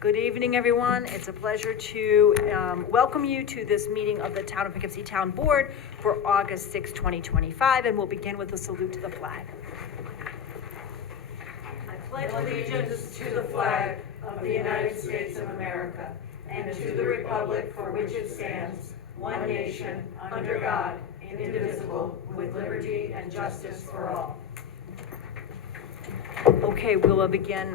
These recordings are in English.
Good evening, everyone. It's a pleasure to welcome you to this meeting of the Town of Poughkeepsie Town Board for August 6, 2025, and we'll begin with a salute to the flag. I pledge allegiance to the flag of the United States of America and to the republic for which it stands, one nation, under God, indivisible, with liberty and justice for all. Okay, we'll begin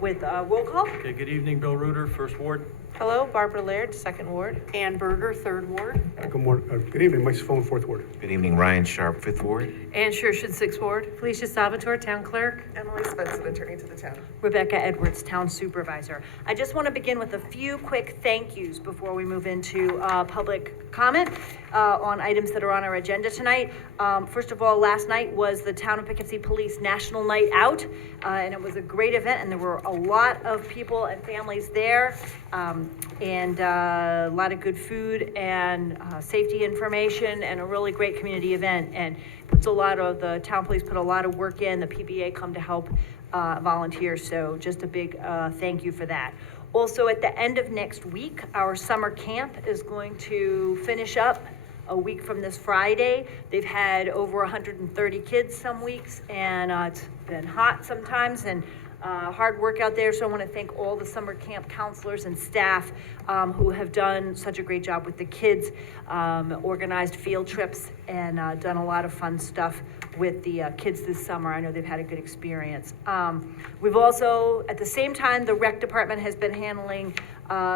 with roll call. Okay, good evening, Bill Reuter, First Ward. Hello, Barbara Laird, Second Ward. Ann Berger, Third Ward. Good evening, Mike Phone, Fourth Ward. Good evening, Ryan Sharp, Fifth Ward. Ann Shershon, Sixth Ward. Felicia Salvatore, Town Clerk. Emily Svensson, Attorney to the Town. Rebecca Edwards, Town Supervisor. I just want to begin with a few quick thank yous before we move into public comment on items that are on our agenda tonight. First of all, last night was the Town of Poughkeepsie Police National Night Out, and it was a great event, and there were a lot of people and families there, and a lot of good food and safety information, and a really great community event. And the town police put a lot of work in. The PBA come to help volunteers, so just a big thank you for that. Also, at the end of next week, our summer camp is going to finish up a week from this Friday. They've had over 130 kids some weeks, and it's been hot sometimes and hard work out there. So I want to thank all the summer camp counselors and staff who have done such a great job with the kids, organized field trips, and done a lot of fun stuff with the kids this summer. I know they've had a good experience. We've also, at the same time, the rec department has been handling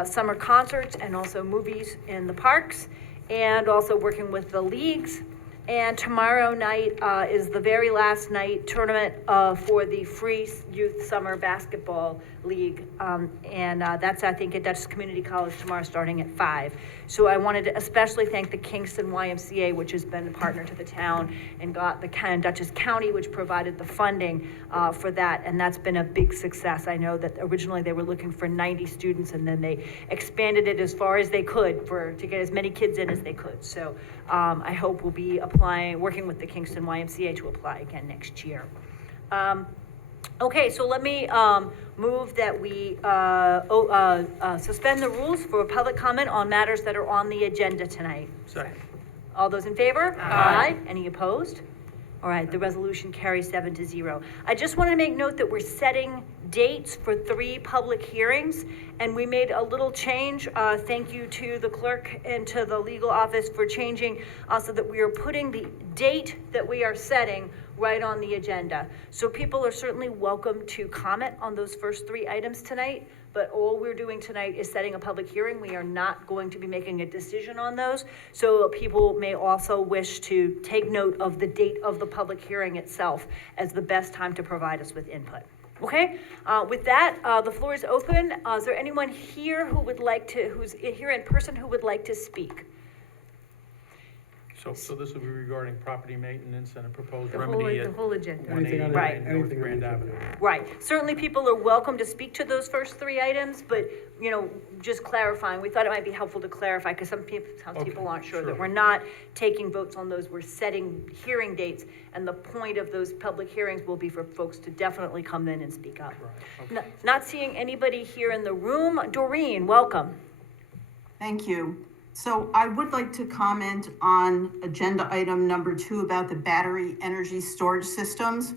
summer concerts and also movies in the parks, and also working with the leagues. And tomorrow night is the very last night tournament for the Free Youth Summer Basketball League. And that's, I think, at Dutchess Community College tomorrow starting at 5. So I wanted to especially thank the Kingston YMCA, which has been a partner to the town, and got the Dutchess County, which provided the funding for that. And that's been a big success. I know that originally they were looking for 90 students, and then they expanded it as far as they could to get as many kids in as they could. So I hope we'll be working with the Kingston YMCA to apply again next year. Okay, so let me move that we suspend the rules for public comment on matters that are on the agenda tonight. Second. All those in favor? Aye. Any opposed? All right, the resolution carries 7-0. I just want to make note that we're setting dates for 3 public hearings, and we made a little change. Thank you to the clerk and to the legal office for changing so that we are putting the date that we are setting right on the agenda. So people are certainly welcome to comment on those first 3 items tonight, but all we're doing tonight is setting a public hearing. We are not going to be making a decision on those. So people may also wish to take note of the date of the public hearing itself as the best time to provide us with input. Okay, with that, the floor is open. Is there anyone here who's here in person who would like to speak? So this will be regarding property maintenance and a proposed The remedy at whole agenda. 189 Right. North Grand Avenue. Right, certainly people are welcome to speak to those first 3 items, but, just clarifying, we thought it might be helpful to clarify, because some people aren't sure that we're not taking votes on those, we're setting hearing dates, and the point of those public hearings will be for folks to definitely come in and speak up. Right, okay. Not seeing anybody here in the room. Doreen, welcome. Thank you. So I would like to comment on agenda item number 2 about the battery energy storage systems.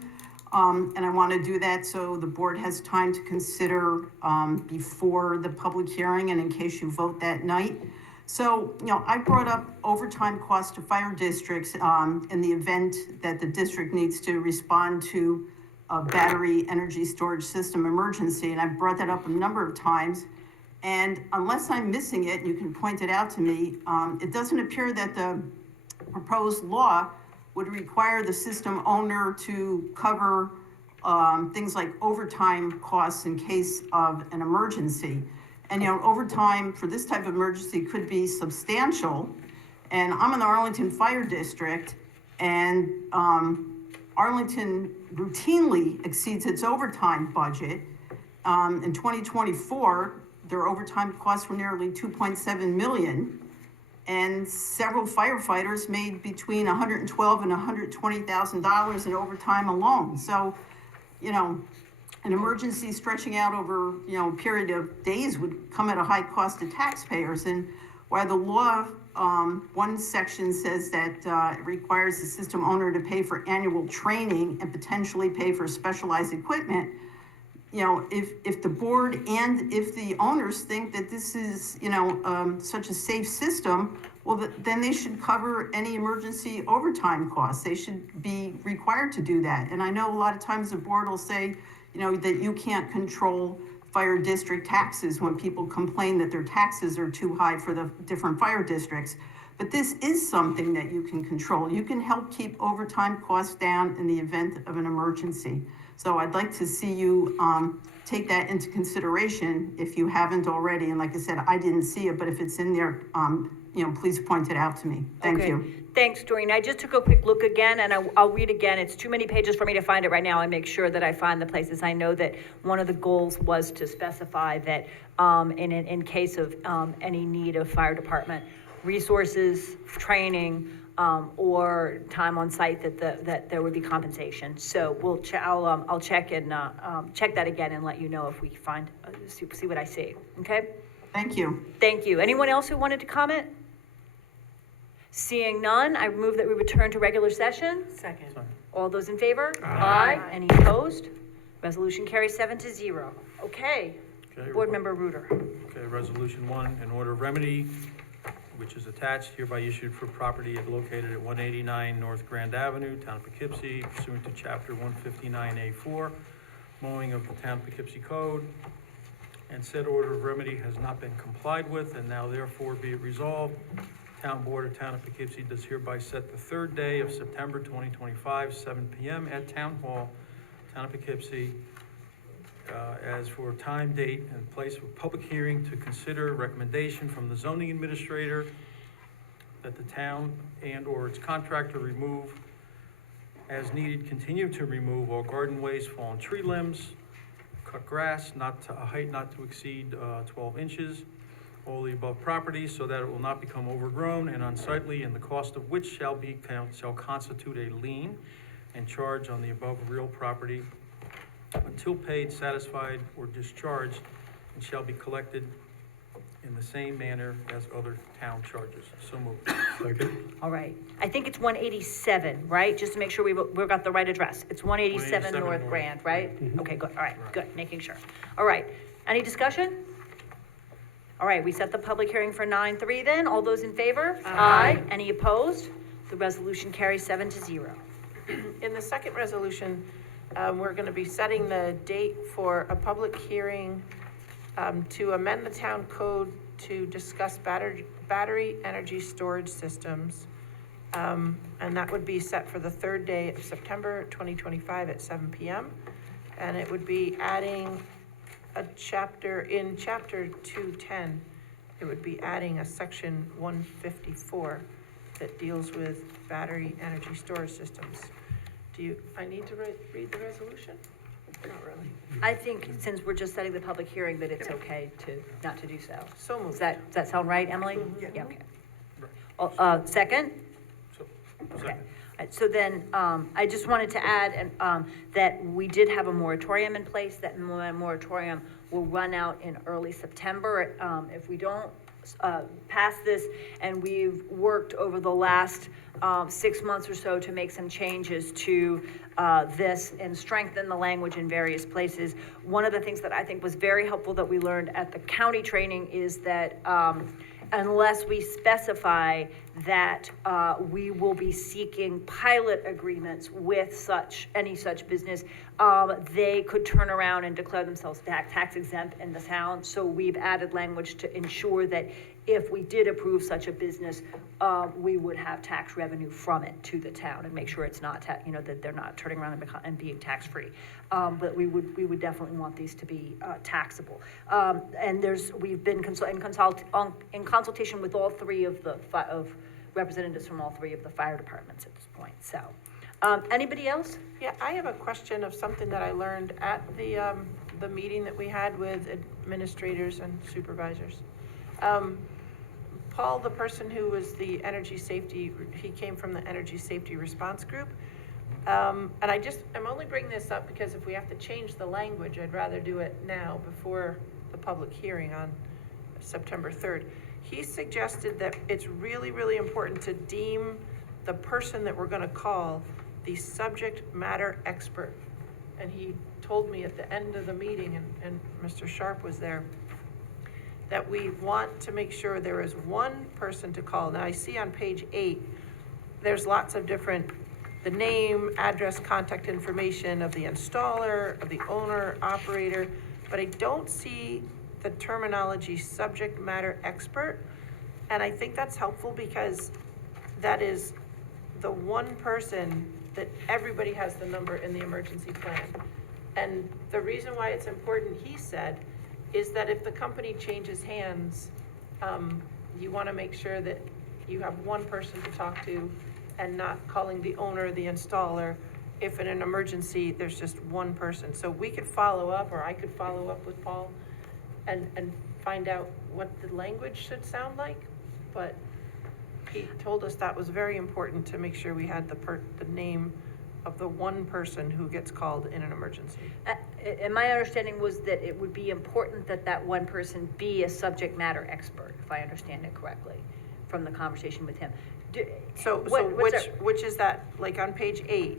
And I want to do that so the board has time to consider before the public hearing and in case you vote that night. So, I brought up overtime costs to fire districts in the event that the district needs to respond to a battery energy storage system emergency. And I've brought that up a number of times. And unless I'm missing it, you can point it out to me, it doesn't appear that the proposed law would require the system owner to cover things like overtime costs in case of an emergency. And, overtime for this type of emergency could be substantial. And I'm in the Arlington Fire District, and Arlington routinely exceeds its overtime budget. In 2024, their overtime costs were nearly $2.7 million, and several firefighters made between $112,000 and $120,000 in overtime alone. So, An emergency stretching out over, a period of days would come at a high cost to taxpayers. And while the law, one section says that it requires the system owner to pay for annual training and potentially pay for specialized equipment, if the board and if the owners think that this is, such a safe system, well, then they should cover any emergency overtime costs. They should be required to do that. And I know a lot of times the board will say, that you can't control fire district taxes when people complain that their taxes are too high for the different fire districts. But this is something that you can control. You can help keep overtime costs down in the event of an emergency. So I'd like to see you take that into consideration if you haven't already. And like I said, I didn't see it, but if it's in there, please point it out to me. Thank Okay. you. Thanks, Doreen. I just took a quick look again, and I'll read again. It's too many pages for me to find it right now and make sure that I find the places. I know that one of the goals was to specify that in case of any need of fire department resources, training, or time on site, that there would be compensation. So I'll check and check that again and let you know if we find see what I see. Okay. Thank you. Thank you. Anyone else who wanted to comment? Seeing none, I move that we return to regular session. Second. All those in favor? Aye. Any opposed? Resolution carries 7-0. Okay. Okay, Board Member Reuter. Okay, resolution one, an order of remedy, which is attached, hereby issued for property located at 189 North Grand Avenue, Town of Poughkeepsie, pursuant to Chapter 159A4, mowing of the Town of Poughkeepsie Code. And said order of remedy has not been complied with, and now therefore be it resolved, Town Board of Town of Poughkeepsie does hereby set the third day of September 2025, 7 p.m. at Town Hall, Town of Poughkeepsie, as for time, date, and place for public hearing to consider recommendation from the zoning administrator that the town and/or its contractor remove as needed, continue to remove all garden waste, fallen tree limbs, cut grass, a height not to exceed 12 inches, all the above properties, so that it will not become overgrown and unsightly, and the cost of which shall constitute a lien and charge on the above real property until paid, satisfied, or discharged, and shall be collected in the same manner as other town charges. So moved. Second. All right. I think it's 187, right? Just to make sure we've got the right address. It's 187 North 187 Grand, right? Mhm. Okay, good. All right, good. Making sure. All right. Any discussion? All right, we set the public hearing for 9/3 then. All those in favor? Aye. Any opposed? The resolution carries 7-0. In the second resolution, we're going to be setting the date for a public hearing to amend the town code to discuss battery energy storage systems. And that would be set for the third day of September 2025 at 7 p.m. And it would be adding a chapter, in chapter 210, it would be adding a section 154 that deals with battery energy storage systems. I need to read the resolution? Not really. I think since we're just setting the public hearing, that it's okay not to do so. So moved. Does that sound right, Emily? Yeah. Yeah, okay. Second? So, Okay. second. So then, I just wanted to add, that we did have a moratorium in place. That moratorium will run out in early September. If we don't, pass this, and we've worked over the last, 6 months or so to make some changes to, this and strengthen the language in various places. One of the things that I think was very helpful that we learned at the county training is that, unless we specify that we will be seeking pilot agreements with any such business, they could turn around and declare themselves tax exempt in the town. So we've added language to ensure that if we did approve such a business, we would have tax revenue from it to the town and make sure it's not, that they're not turning around and being tax-free. But we would definitely want these to be taxable. And we've been in consultation with all three of representatives from all three of the fire departments at this point. So, anybody else? Yeah, I have a question of something that I learned at the meeting that we had with administrators and supervisors. Paul, the person who was the energy safety, he came from the energy safety response group. And I'm only bringing this up because if we have to change the language, I'd rather do it now before the public hearing on September 3rd. He suggested that it's really, really important to deem the person that we're gonna call the subject matter expert. And he told me at the end of the meeting, and Mr. Sharp was there, that we want to make sure there is one person to call. Now, I see on page 8, there's lots of different, the name, address, contact information of the installer, of the owner, operator, but I don't see the terminology subject matter expert. And I think that's helpful because that is the one person that everybody has the number in the emergency plan. And the reason why it's important, he said, is that if the company changes hands, you want to make sure that you have one person to talk to and not calling the owner, the installer. If in an emergency, there's just one person. So we could follow up, or I could follow up with Paul and find out what the language should sound like. But he told us that was very important to make sure we had the name of the one person who gets called in an emergency. And my understanding was that it would be important that that one person be a subject matter expert, if I understand it correctly, from the conversation with him. Which is that, like on page 8,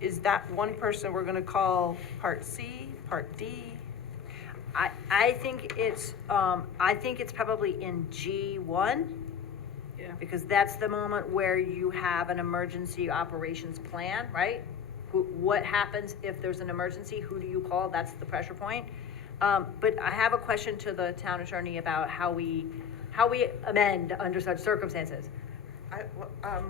is that one person we're gonna call part C, part D? I think it's probably in G1. Yeah. Because that's the moment where you have an emergency operations plan, right? What happens if there's an emergency? Who do you call? That's the pressure point. But I have a question to the town attorney about how we amend under such circumstances.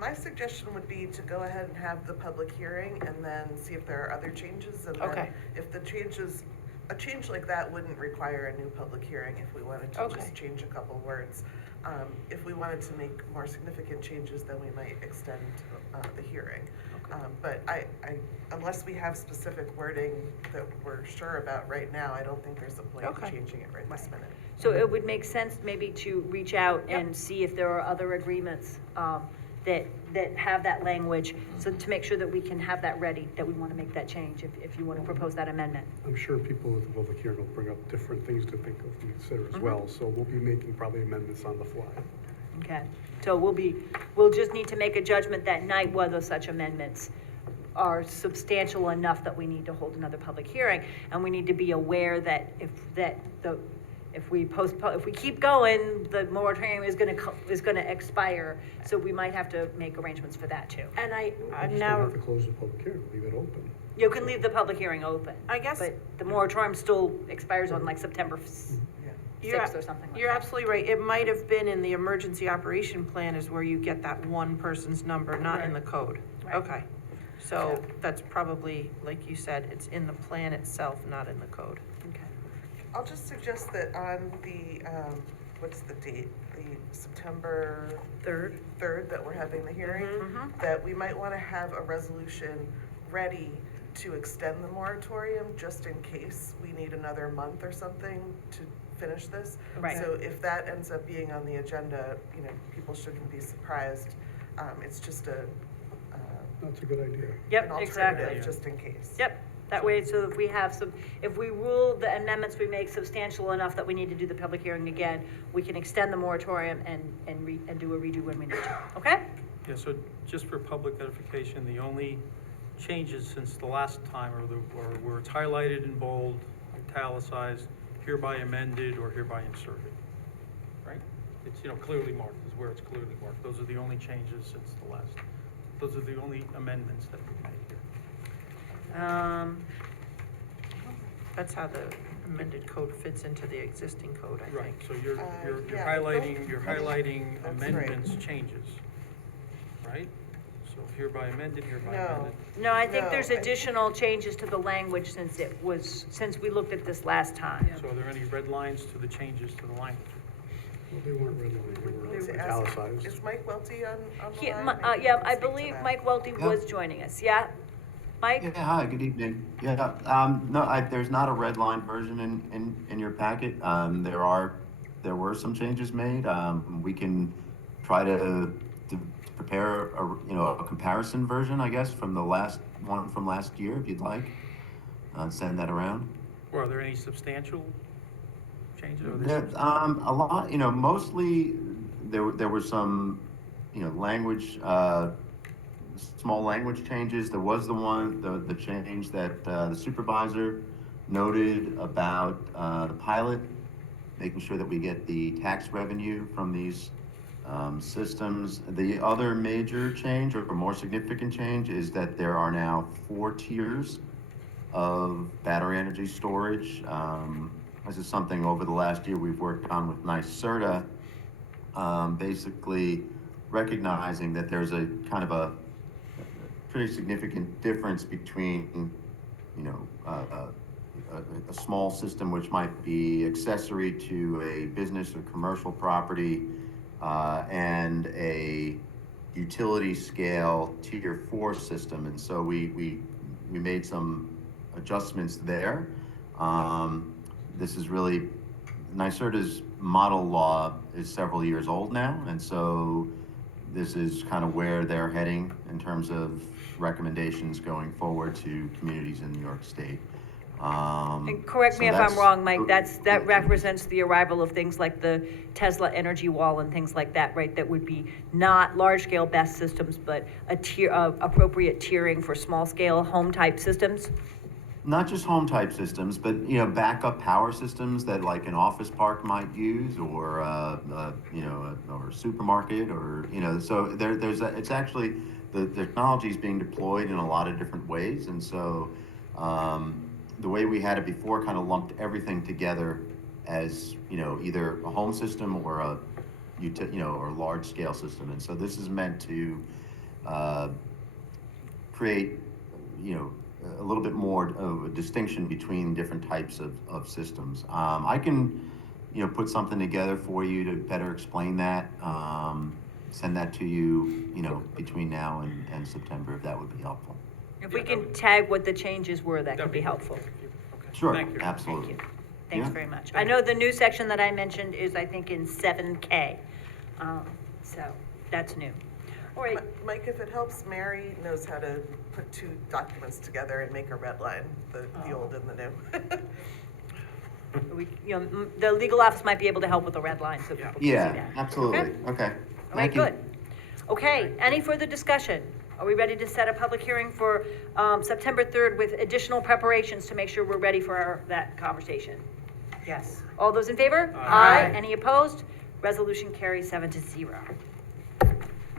My suggestion would be to go ahead and have the public hearing and then see if there are other changes. And then Okay. if the changes, a change like that wouldn't require a new public hearing if we wanted to Okay. just change a couple words. If we wanted to make more significant changes, then we might extend the hearing. But unless we have specific wording that we're sure about right now, I don't think there's a point in Okay. changing it right this minute. So it would make sense maybe to reach out and see if there are other agreements that have that language, so to make sure that we can have that ready, that we want to make that change, if you want to propose that amendment. I'm sure people at the public hearing will bring up different things to think of and consider as well, so we'll be making probably amendments on the fly. Okay, so we'll just need to make a judgment that night whether such amendments are substantial enough that we need to hold another public hearing, and we need to be aware that if we keep going, the moratorium is gonna expire, so we might have to make arrangements for that too. And We just don't now, have to close the public hearing, leave it open. You can leave the public hearing open. I guess- But the moratorium still expires on like September You're 6th or something like you're that. absolutely right. It might have been in the emergency operation plan is where you get that one person's number, not in the code. Right. Okay. So that's probably, like you said, it's in the plan itself, not in the code. Okay. I'll just suggest that on the, what's the date? The September 3rd that we're having the hearing, that we might want to have a resolution ready to extend the moratorium just in case we need another month or something to finish this. Right. So if that ends up being on the agenda, people shouldn't be surprised. It's just That's a good idea. an Yep, exactly. alternative, just in case. Yep, that way, so if we have if we rule the amendments we make substantial enough that we need to do the public hearing again, we can extend the moratorium and do a redo when we need to, okay? Yeah, so just for public edification, the only changes since the last time are where it's highlighted in bold, italicized, hereby amended, or hereby inserted, right? It's, clearly marked, is where it's clearly marked. Those are the only changes since the last, those are the only amendments that we've made here. That's how the amended code fits into the existing code, I Right, think. so you're yeah, highlighting That's amendments, changes, right? So hereby amended, hereby No. amended. No, I think No, there's I- additional changes to the language since we looked at this last time. So are there any red lines to the changes to the language? Well, they weren't really, they We were need to ask, italicized. is Mike Welty on the Yeah, line? Maybe he yeah, can I speak to believe that. Mike Welty Yeah. was joining us, yeah? Mike? Yeah, hi, good evening. Yeah, no, there's not a red line version in your packet. There were some changes made. We can try to prepare a comparison version, I guess, from the last one from last year, if you'd like. Send that around. Or are there any substantial changes? Are There, a lot, mostly there were some, language, small language changes. There was the change that the supervisor noted about the pilot, making sure that we get the tax revenue from these systems. The other major change or more significant change is that there are now 4 tiers of battery energy storage. This is something over the last year we've worked on with NYSERDA, basically recognizing that there's a kind of a pretty significant difference between, a small system which might be accessory to a business or commercial property, and a utility scale tier 4 system. And so we made some adjustments there. This is really, NYSERDA's model law is several years old now, and so this is kind of where they're heading in terms of recommendations going forward to communities in New York State. And correct me so if I'm that's- wrong, Mike, that represents the arrival of things like the Tesla energy wall and things like that, right? That would be not large-scale BESS systems, but appropriate tiering for small-scale home-type systems? Not just home type systems, but backup power systems that like an office park might use, or or a supermarket, or So it's actually the technology is being deployed in a lot of different ways, and so the way we had it before kind of lumped everything together as either a home system or a or large scale system, and so this is meant to create a little bit more of a distinction between different types of systems. I can, put something together for you to better explain that. Send that to you, between now and September, if that would be helpful. If we can tag what the changes were, that could be helpful. Okay. Sure, Thank you. absolutely. Thank you. Thanks Yeah. very much. I know the new section that I mentioned is, I think, in 7K. So that's new. All right, Mike, if it helps, Mary knows how to put 2 documents together and make a red line, the old and the new. the legal office might be able to help with the red line, so people can see that. Yeah, absolutely. Okay. All right, Thank you. good. Okay, any further discussion? Are we ready to set a public hearing for September 3rd with additional preparations to make sure we're ready for that conversation? Yes. All those in favor? Aye. Any opposed? Resolution carries 7-0.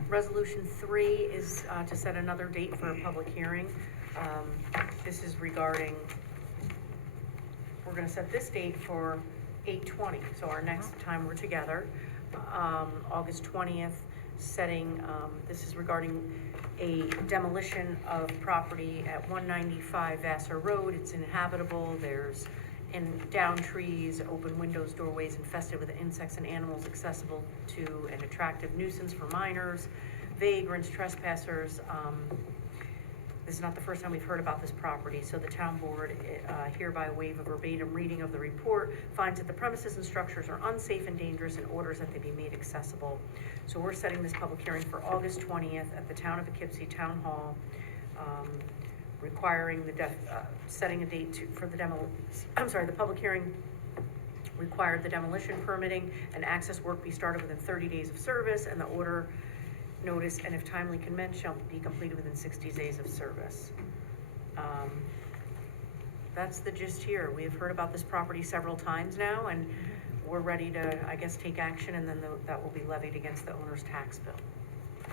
Resolution 3 is to set another date for a public hearing. This is regarding, we're gonna set this date for 8/20, so our next time we're together, August 20th, setting, this is regarding a demolition of property at 195 Vassar Road. It's inhabitable, there's down trees, open windows, doorways infested with insects and animals, accessible to an attractive nuisance for minors, vagrants, trespassers. This is not the first time we've heard about this property, so the town board hereby waive a verbatim reading of the report, finds that the premises and structures are unsafe and dangerous, and orders that they be made accessible. So we're setting this public hearing for August 20th at the Town of Poughkeepsie Town Hall, requiring setting a date for the the public hearing required the demolition permitting and access work be started within 30 days of service, and the order, notice, and if timely commenced, shall be completed within 60 days of service. That's the gist here. We have heard about this property several times now, and we're ready to, I guess, take action, and then that will be levied against the owner's tax bill.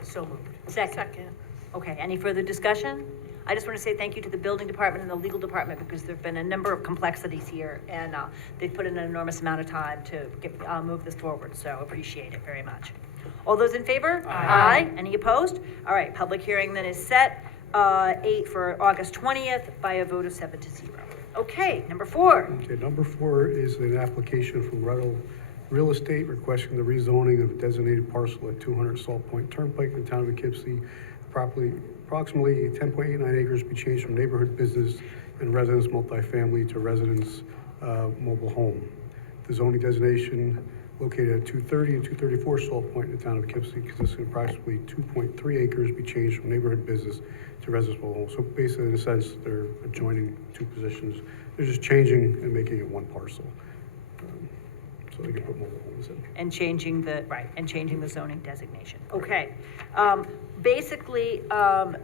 So moved. Second. Okay, any further discussion? I just want to say thank you to the building department and the legal department, because there've been a number of complexities here, and they've put in an enormous amount of time to move this forward, so appreciate it very much. All those in favor? Aye. Any opposed? All right, public hearing then is set, 8 for August 20th by a vote of 7-0. Okay, number 4. Okay, number 4 is an application from Ruddle Real Estate requesting the rezoning of a designated parcel at 200 Salt Point Turnpike in the town of Poughkeepsie. Approximately 10.89 acres be changed from neighborhood business and residence multifamily to residence mobile home. The zoning designation located at 230 and 234 Salt Point in the town of Poughkeepsie, consisting of approximately 2.3 acres, be changed from neighborhood business to residential home. So basically, in a sense, they're adjoining two positions. They're just changing and making it one parcel. So they can put mobile homes in. And changing the zoning designation. Okay. Basically, the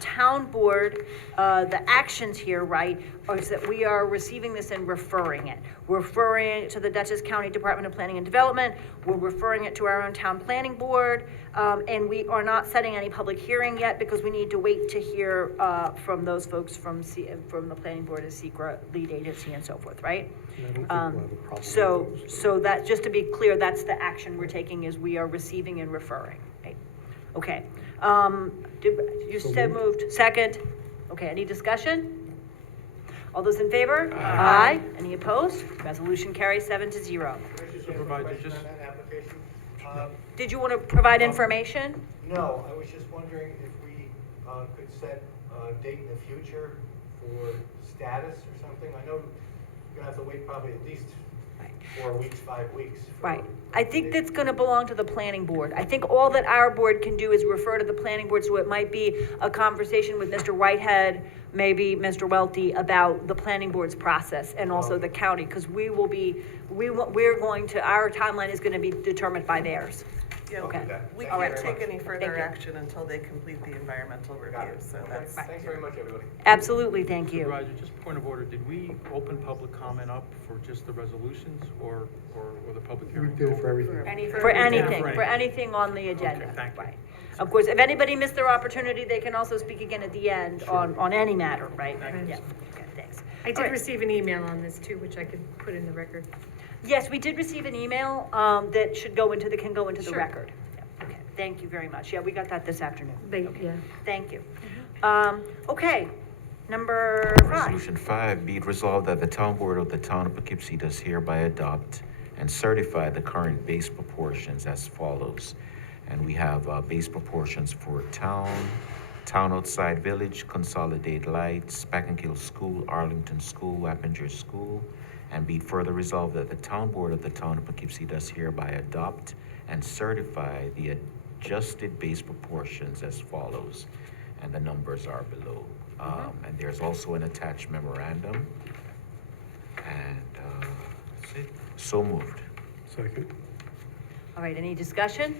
town board, the actions here, right, is that we are receiving this and referring it. We're referring it to the Dutchess County Department of Planning and Development. We're referring it to our own town planning board. And we are not setting any public hearing yet because we need to wait to hear, from those folks from the planning board as secret lead agency and so forth, right? Yeah, I don't think we'll have a problem So, with those. so that, just to be clear, that's the action we're taking, is we are receiving and referring, right? Okay, you So said moved. moved, second, okay, any discussion? All those in favor? Aye. Any opposed? Resolution carries 7-0. Supervisor, just, Did you want to provide information? No, I was just wondering if we could set a date in the future for status or something. I know you're gonna have to wait probably at least 4 weeks, 5 weeks. Right. I think that's gonna belong to the planning board. I think all that our board can do is refer to the planning board, so it might be a conversation with Mr. Whitehead, maybe Mr. Welty, about the planning board's process and also the county, because we're going to, our timeline is gonna be determined by theirs. Yeah, Okay. we All right. can't take any Thank further you. action until they complete the environmental review, so that's. Thanks very much, everybody. Absolutely, thank you. Supervisor, just point of order, did we open public comment up for just the resolutions or the public We hearing? did it for everything. For anything, Right. for anything on the agenda. Okay, thank you. Right. Of course, if anybody missed their opportunity, they can also speak again at the end on any matter, right? Yeah, okay, thanks. I All did right. receive an email on this too, which I could put in the record. Yes, we did receive an email, that can go into the Sure. record. Yeah, okay, thank you very much. Yeah, we got that this afternoon. Yeah. Thank you. Okay, number 5. Resolution 5, be it resolved that the town board of the town of Poughkeepsie does hereby adopt and certify the current base proportions as follows. And we have base proportions for town outside village, Consolidated Lights, Spackenkill School, Arlington School, Wappinger School. And be it further resolved that the town board of the town of Poughkeepsie does hereby adopt and certify the adjusted base proportions as follows. And the numbers are below. And there's also an attached memorandum. And that's it. So moved. Second. All right, any discussion?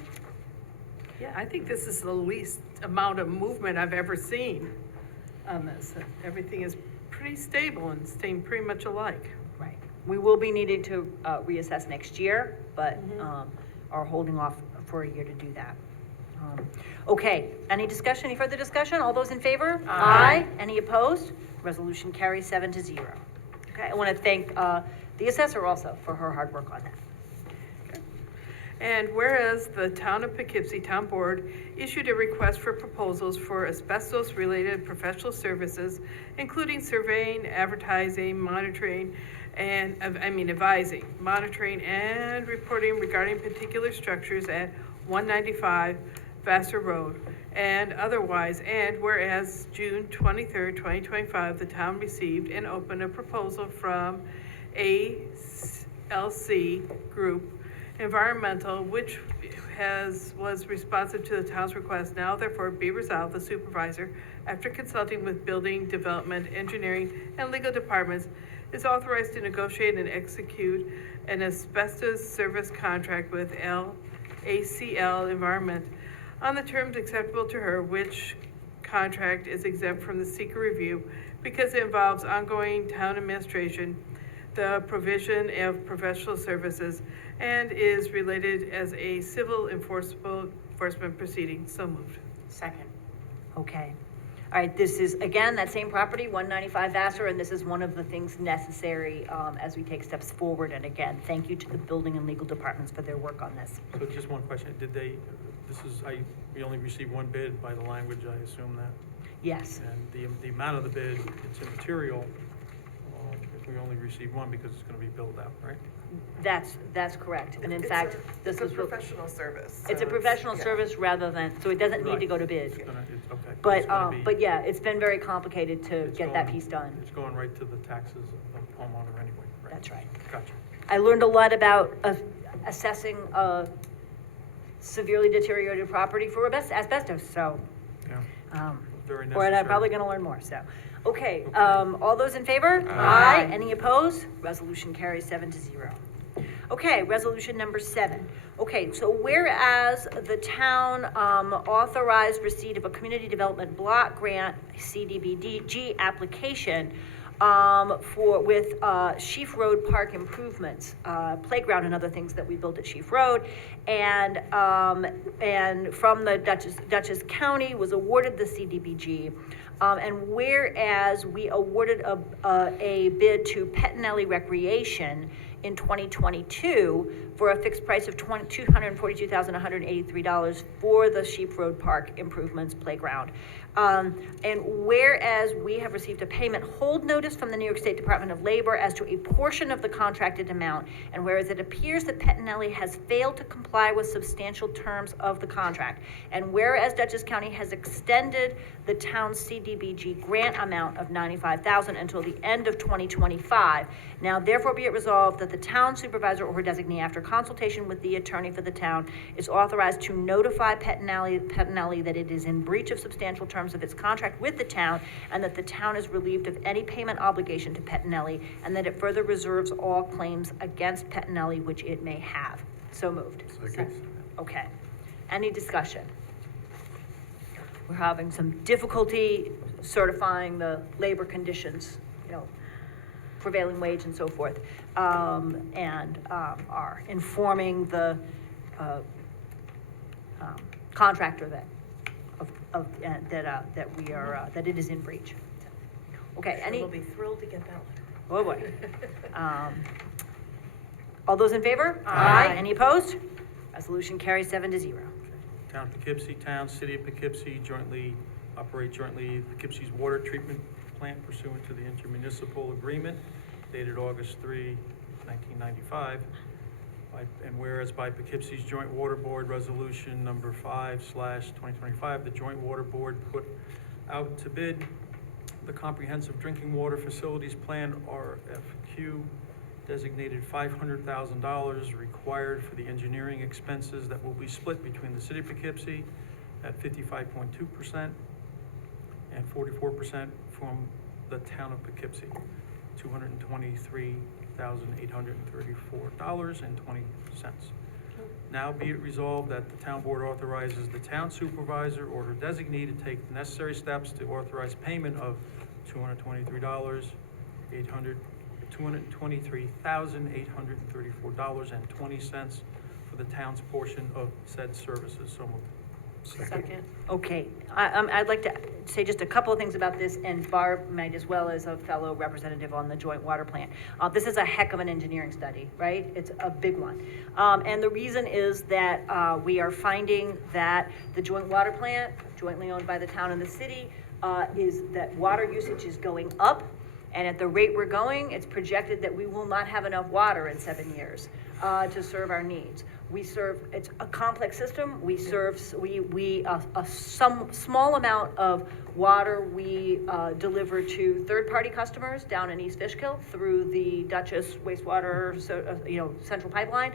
Yeah, I think this is the least amount of movement I've ever seen on this. Everything is pretty stable and staying pretty much alike. Right. We will be needing to reassess next year, but are holding off for a year to do that. Okay, any discussion, any further discussion? All those in favor? Aye. Any opposed? Resolution carries 7-0. Okay, I want to thank the assessor also for her hard work on that. And whereas the Town of Poughkeepsie Town Board issued a request for proposals for asbestos-related professional services, including surveying, advertising, monitoring, and, advising, monitoring, and reporting regarding particular structures at 195 Vassar Road, and otherwise, and whereas June 23rd, 2025, the town received and opened a proposal from ALC Group Environmental, which was responsive to the town's request. Now therefore be resolved, the supervisor, after consulting with building, development, engineering, and legal departments, is authorized to negotiate and execute an asbestos service contract with ACL Environment on the terms acceptable to her, which contract is exempt from the seeker review because it involves ongoing town administration, the provision of professional services, and is related as a civil enforcement proceeding. So moved. Second. Okay. All right, this is, again, that same property, 195 Vassar, and this is one of the things necessary as we take steps forward. And again, thank you to the building and legal departments for their work on this. So just one question, we only received one bid by the language, I assume that? Yes. And the amount of the bid, it's immaterial, if we only receive one because it's gonna be billed out, right? That's correct. And in fact, this It's a was, professional service. it's a so professional yeah. service rather than, so it doesn't need to Right. go to bid. Okay. But, It's gonna be- but yeah, it's been very complicated to it's get that going- piece done. It's going right to the taxes of the homeowner anyway, right? That's right. Gotcha. I learned a lot about assessing severely deteriorated property for asbestos, so, Yeah, very or I'm necessary. probably gonna learn more, so. Okay, Okay. all those in favor? Aye. Any opposed? Resolution carries 7-0. Okay, resolution number 7. Okay, so whereas the town authorized receipt of a community development block grant, CDBG application, with Sheaf Road Park improvements, playground and other things that we built at Sheaf Road. And from the Dutchess County was awarded the CDBG. And whereas we awarded a bid to Pettinelli Recreation in 2022 for a fixed price of $242,183 for the Sheep Road Park improvements playground. And whereas we have received a payment hold notice from the New York State Department of Labor as to a portion of the contracted amount, and whereas it appears that Pettinelli has failed to comply with substantial terms of the contract, and whereas Dutchess County has extended the town's CDBG grant amount of $95,000 until the end of 2025, now therefore be it resolved that the town supervisor or her designee, after consultation with the attorney for the town, is authorized to notify Pettinelli that it is in breach of substantial terms of its contract with the town, and that the town is relieved of any payment obligation to Pettinelli, and that it further reserves all claims against Pettinelli which it may have. So moved. Second. Okay. Any discussion? We're having some difficulty certifying the labor conditions, prevailing wage and so forth, and are informing the contractor that that it is in breach. Okay, We'll be thrilled to get that letter. Oh boy. All those in favor? Aye. Any opposed? Resolution carries 7-0. Town of Poughkeepsie, Town, City of Poughkeepsie operate jointly Poughkeepsie's water treatment plant pursuant to the intermunicipal agreement dated August 3, 1995. And whereas by Poughkeepsie's Joint Water Board Resolution Number 5/2025, the Joint Water Board put out to bid the Comprehensive Drinking Water Facilities Plan, RFQ, designated $500,000 required for the engineering expenses that will be split between the City of Poughkeepsie at 55.2% and 44% from the Town of Poughkeepsie, $223,834.20. Now be it resolved that the town board authorizes the town supervisor or her designee to take the necessary steps to authorize payment of $223,834.20 for the town's portion of said services. So moved. Second. Okay, I'd like to say just a couple of things about this, and Barb might as well as a fellow representative on the joint water plant. This is a heck of an engineering study, right? It's a big one. And the reason is that we are finding that the joint water plant, jointly owned by the town and the city, is that water usage is going up. And at the rate we're going, it's projected that we will not have enough water in 7 years to serve our needs. It's a complex system. We serve, some small amount of water we deliver to third-party customers down in East Fishkill through the Dutchess wastewater, central pipeline.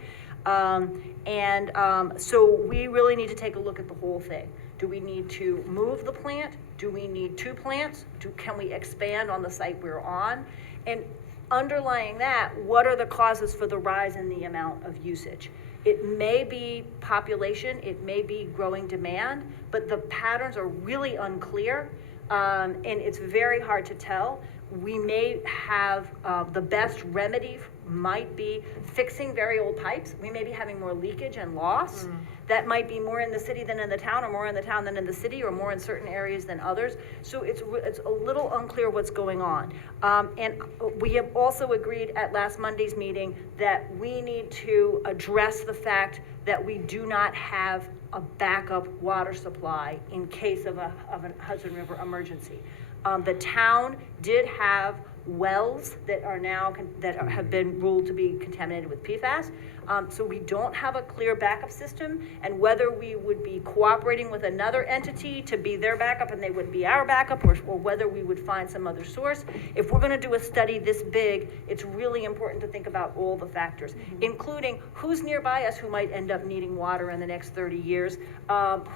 So we really need to take a look at the whole thing. Do we need to move the plant? Do we need 2 plants? Can we expand on the site we're on? And underlying that, what are the causes for the rise in the amount of usage? It may be population, it may be growing demand, but the patterns are really unclear, and it's very hard to tell. We may have, the best remedy might be fixing very old pipes. We may be having more leakage and loss. That might be more in the city than in the town, or more in the town than in the city, or more in certain areas than others. So it's a little unclear what's going on. And we have also agreed at last Monday's meeting that we need to address the fact that we do not have a backup water supply in case of a Hudson River emergency. The town did have wells that are now, have been ruled to be contaminated with PFAS. So we don't have a clear backup system, and whether we would be cooperating with another entity to be their backup and they would be our backup, or whether we would find some other source. If we're gonna do a study this big, it's really important to think about all the factors, including who's nearby us who might end up needing water in the next 30 years,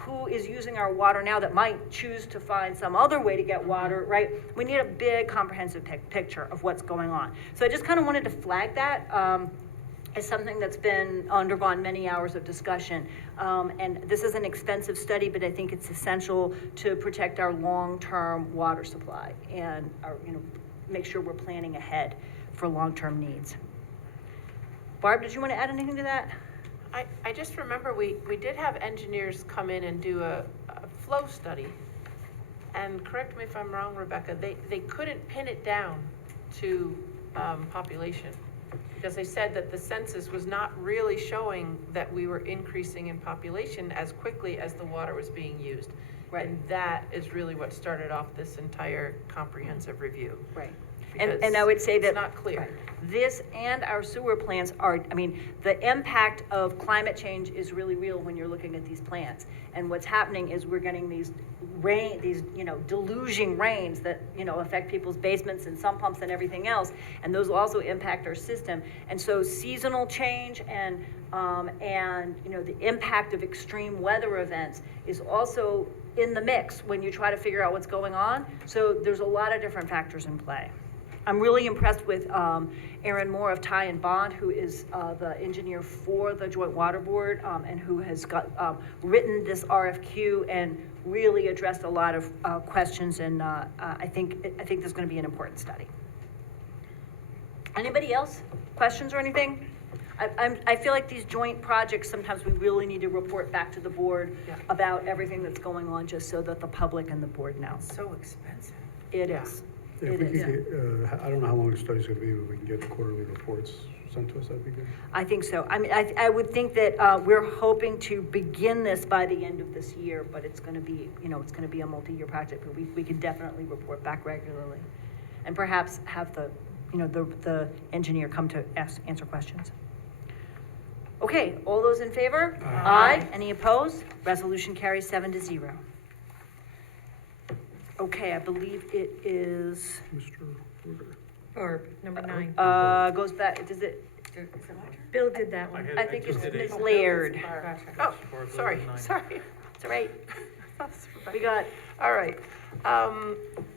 who is using our water now that might choose to find some other way to get water, right? We need a big comprehensive picture of what's going on. So I just kind of wanted to flag that as something that's been undergone many hours of discussion. And this is an expensive study, but I think it's essential to protect our long-term water supply and our, make sure we're planning ahead for long-term needs. Barb, did you want to add anything to that? I just remember we did have engineers come in and do a flow study. And correct me if I'm wrong, Rebecca, they couldn't pin it down to population. Because they said that the census was not really showing that we were increasing in population as quickly as the water was being used. Right. And that is really what started off this entire comprehensive review. Right. And I would say that it's not clear. This and our sewer plants are, the impact of climate change is really real when you're looking at these plants. And what's happening is we're getting these deluging rains that, affect people's basements and sump pumps and everything else. And those will also impact our system. And so seasonal change and the impact of extreme weather events is also in the mix when you try to figure out what's going on. So there's a lot of different factors in play. I'm really impressed with Aaron Moore of Ty and Bond, who is the engineer for the Joint Water Board and who has written this RFQ and really addressed a lot of questions. And I think this is going to be an important study. Anybody else? Questions or anything? I feel like these joint projects, sometimes we really need to report back to the board about everything that's going on, just so that the public and the board know. So expensive. It is. Yeah, if we could get, I don't know how long the study's gonna be, but we can get quarterly reports sent to us, that'd be good. I think so. I would think that we're hoping to begin this by the end of this year, but it's gonna be, it's gonna be a multi-year project, but we can definitely report back regularly. And perhaps have the engineer come to answer questions. Okay, all those in favor? Aye. Any opposed? Resolution carries 7-0. Okay, I believe it is, Mr. Porter. Or number 9. goes back, does it, Bill did that one. I think it's just did Ms. it. Laird. Oh, Or sorry. It's all right. We got, All right.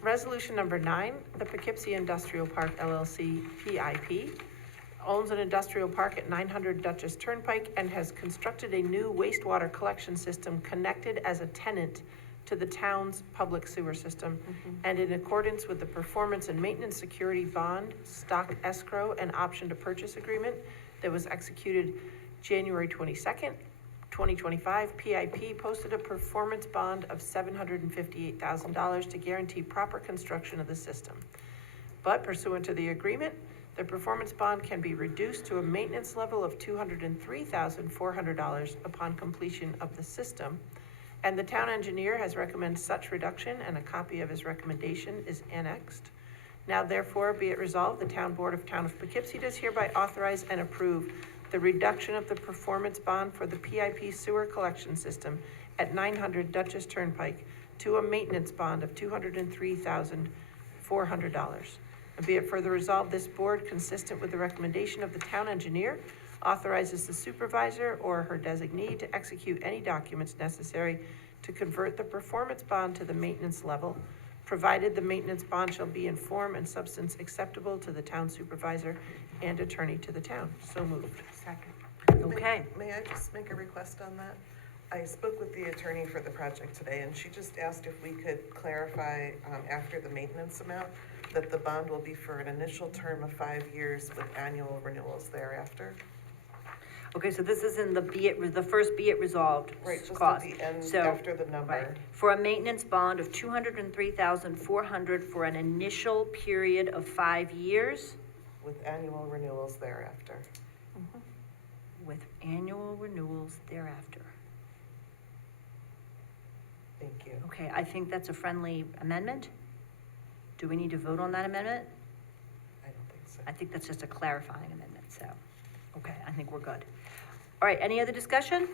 Resolution number 9, the Poughkeepsie Industrial Park LLC, PIP, owns an industrial park at 900 Duchess Turnpike and has constructed a new wastewater collection system connected as a tenant to the town's public sewer system, and in accordance with the performance and maintenance security bond, stock escrow, and option to purchase agreement that was executed January 22nd, 2025, PIP posted a performance bond of $758,000 to guarantee proper construction of the system. But pursuant to the agreement, the performance bond can be reduced to a maintenance level of $203,400 upon completion of the system. And the town engineer has recommended such reduction, and a copy of his recommendation is annexed. Now therefore be it resolved, the town board of Town of Poughkeepsie does hereby authorize and approve the reduction of the performance bond for the PIP sewer collection system at 900 Duchess Turnpike to a maintenance bond of $203,400. And be it further resolved, this board, consistent with the recommendation of the town engineer, authorizes the supervisor or her designee to execute any documents necessary to convert the performance bond to the maintenance level, provided the maintenance bond shall be in form and substance acceptable to the town supervisor and attorney to the town. So moved. second. Okay. May I just make a request on that? I spoke with the attorney for the project today, and she just asked if we could clarify, after the maintenance amount, that the bond will be for an initial term of 5 years with annual renewals thereafter. Okay, so this is in the first be it resolved Right, just at clause. the end, So, after the number. right, for a maintenance bond of $203,400 for an initial period of 5 years With annual renewals thereafter. with annual renewals thereafter. Thank you. Okay, I think that's a friendly amendment. Do we need to vote on that amendment? I don't think so. I think that's just a clarifying amendment, so, okay, I think we're good. All right, any other discussion?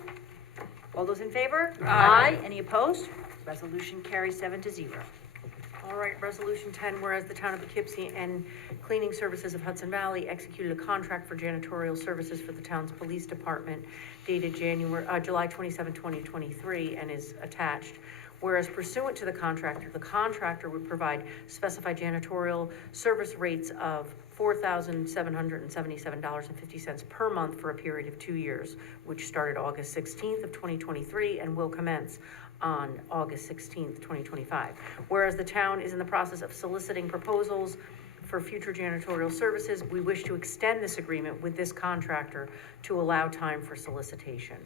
All those in favor? Aye. Any opposed? Resolution carries 7-0. All right, Resolution 10, whereas the town of Poughkeepsie and Cleaning Services of Hudson Valley executed a contract for janitorial services for the town's police department dated July 27, 2023, and is attached. Whereas pursuant to the contractor would provide specified janitorial service rates of $4,777.50 per month for a period of 2 years, which started August 16th of 2023 and will commence on August 16th, 2025. Whereas the town is in the process of soliciting proposals for future janitorial services, we wish to extend this agreement with this contractor to allow time for solicitation.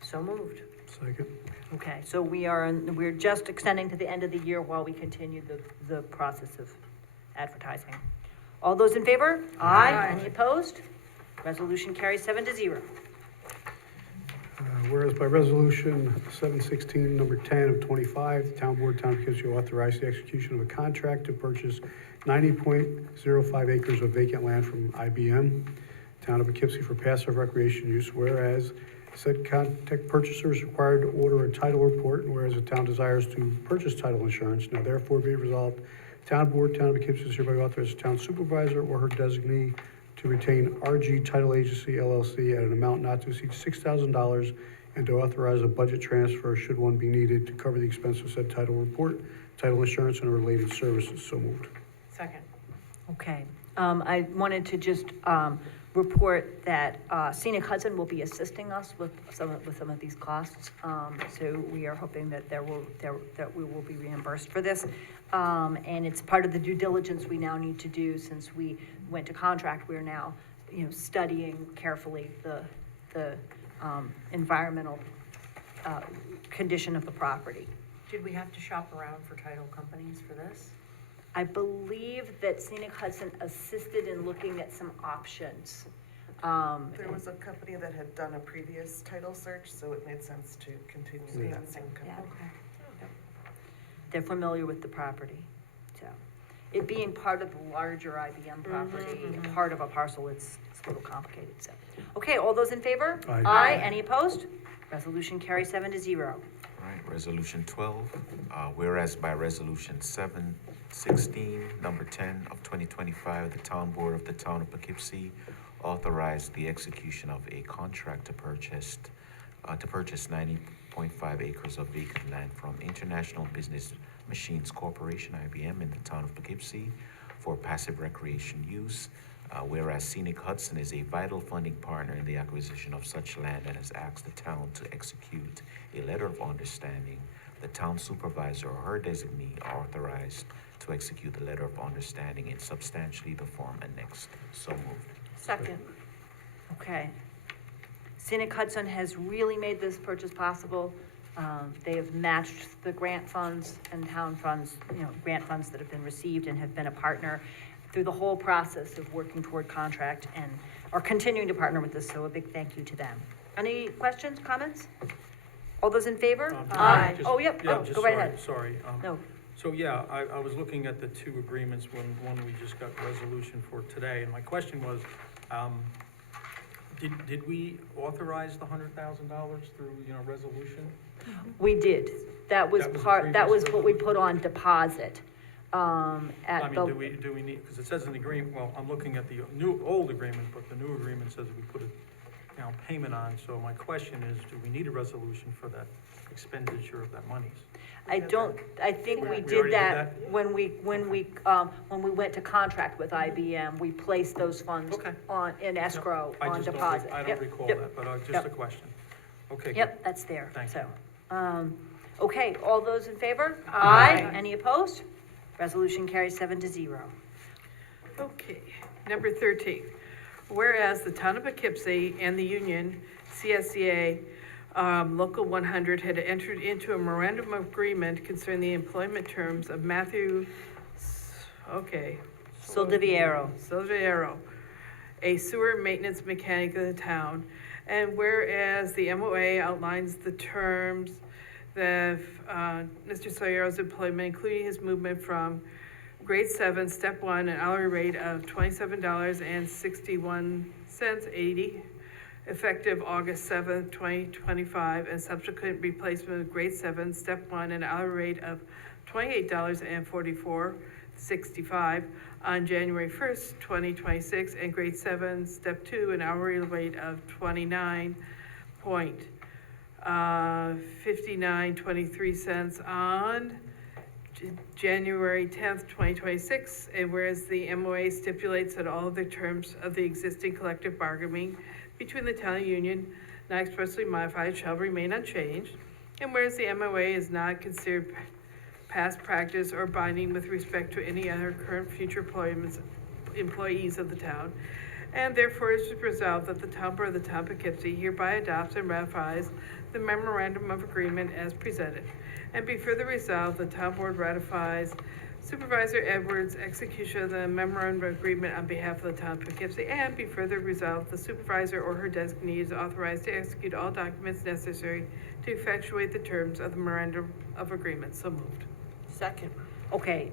So moved. Second. Okay, so we're just extending to the end of the year while we continue the process of advertising. All those in favor? Aye. Any opposed? Resolution carries 7-0. Whereas by resolution 716, number 10 of 25, the town board, town of Poughkeepsie authorized the execution of a contract to purchase 90.05 acres of vacant land from IBM, town of Poughkeepsie for passive recreation use, whereas said contract purchaser is required to order a title report, and whereas the town desires to purchase title insurance, now therefore be it resolved, town board, town of Poughkeepsie is hereby authorizes the town supervisor or her designee to retain RG Title Agency LLC at an amount not to exceed $6,000 and to authorize a budget transfer should one be needed to cover the expense of said title report, title insurance, and related services. So moved. Second. Okay, I wanted to just report that Scenic Hudson will be assisting us with some of these costs. So we are hoping that that we will be reimbursed for this. And it's part of the due diligence we now need to do since we went to contract. We're now, studying carefully the environmental condition of the property. Did we have to shop around for title companies for this? I believe that Scenic Hudson assisted in looking at some options. There was a company that had done a previous title search, so it made sense to continue with that same company. Yeah. They're familiar with the property, so. It being part of the larger IBM property, part of a parcel, it's a little complicated, so. Okay, all those in favor? Aye. Any opposed? Resolution carries 7-0. All right, resolution 12, whereas by resolution 716, number 10 of 2025, the town board of the town of Poughkeepsie authorized the execution of a contract to purchase 90.5 acres of vacant land from International Business Machines Corporation, IBM, in the town of Poughkeepsie for passive recreation use. Whereas Scenic Hudson is a vital funding partner in the acquisition of such land and has asked the town to execute a letter of understanding, the town supervisor or her designee are authorized to execute the letter of understanding in substantially the form annexed. So moved. Second. Okay. Scenic Hudson has really made this purchase possible. They have matched the grant funds and town funds, grant funds that have been received and have been a partner through the whole process of working toward contract and are continuing to partner with us, so a big thank you to them. Any questions, comments? All those in favor? Just- Oh, yep, Yeah, oh, just go right sorry, ahead. sorry. No, So, yeah, I was looking at the two agreements when one we just got resolution for today, and my question was, did we authorize the $100,000 through, resolution? we did. That was That was the part, that was previous what we put on deposit, I at mean, the. do we need, because it says in the agreement, well, I'm looking at the old agreement, but the new agreement says we put a down payment on, so my question is, do we need a resolution for that expenditure of that money? I think we We did already did that when we went to contract with IBM, we placed those funds Okay. in escrow I on just deposit. I don't Yep, recall yep, that, but just Yep. a question. Okay, good. Yep, that's there, Thank so. Okay, all those in favor? Aye. Any opposed? Resolution carries 7-0. Okay, number 13. Whereas the town of Poughkeepsie and the union, CSCA, Local 100, had entered into a memorandum of agreement concerning the employment terms of Matthew, Sildiviero. Silviero, a sewer maintenance mechanic of the town. And whereas the MOA outlines the terms that Mr. Silviero's employment, including his movement from grade 7, step 1, an hourly rate of $27.61.80, effective August 7th, 2025, and subsequent replacement of grade 7, step 1, an hourly rate of $28.44.65 on January 1st, 2026, and grade 7, step 2, an hourly rate of $29.5923 on January 10th, 2026, and whereas the MOA stipulates that all of the terms of the existing collective bargaining between the town and union, not expressly modified, shall remain unchanged, and whereas the MOA is not considered past practice or binding with respect to any other current future employees of the town, and therefore is resolved that the town board of the town of Poughkeepsie hereby adopts and ratifies the memorandum of agreement as presented. And be further resolved, the town board ratifies Supervisor Edwards' execution of the memorandum of agreement on behalf of the town of Poughkeepsie, and be further resolved, the supervisor or her designee is authorized to execute all documents necessary to effectuate the terms of the memorandum of agreement. So moved. Second. Okay,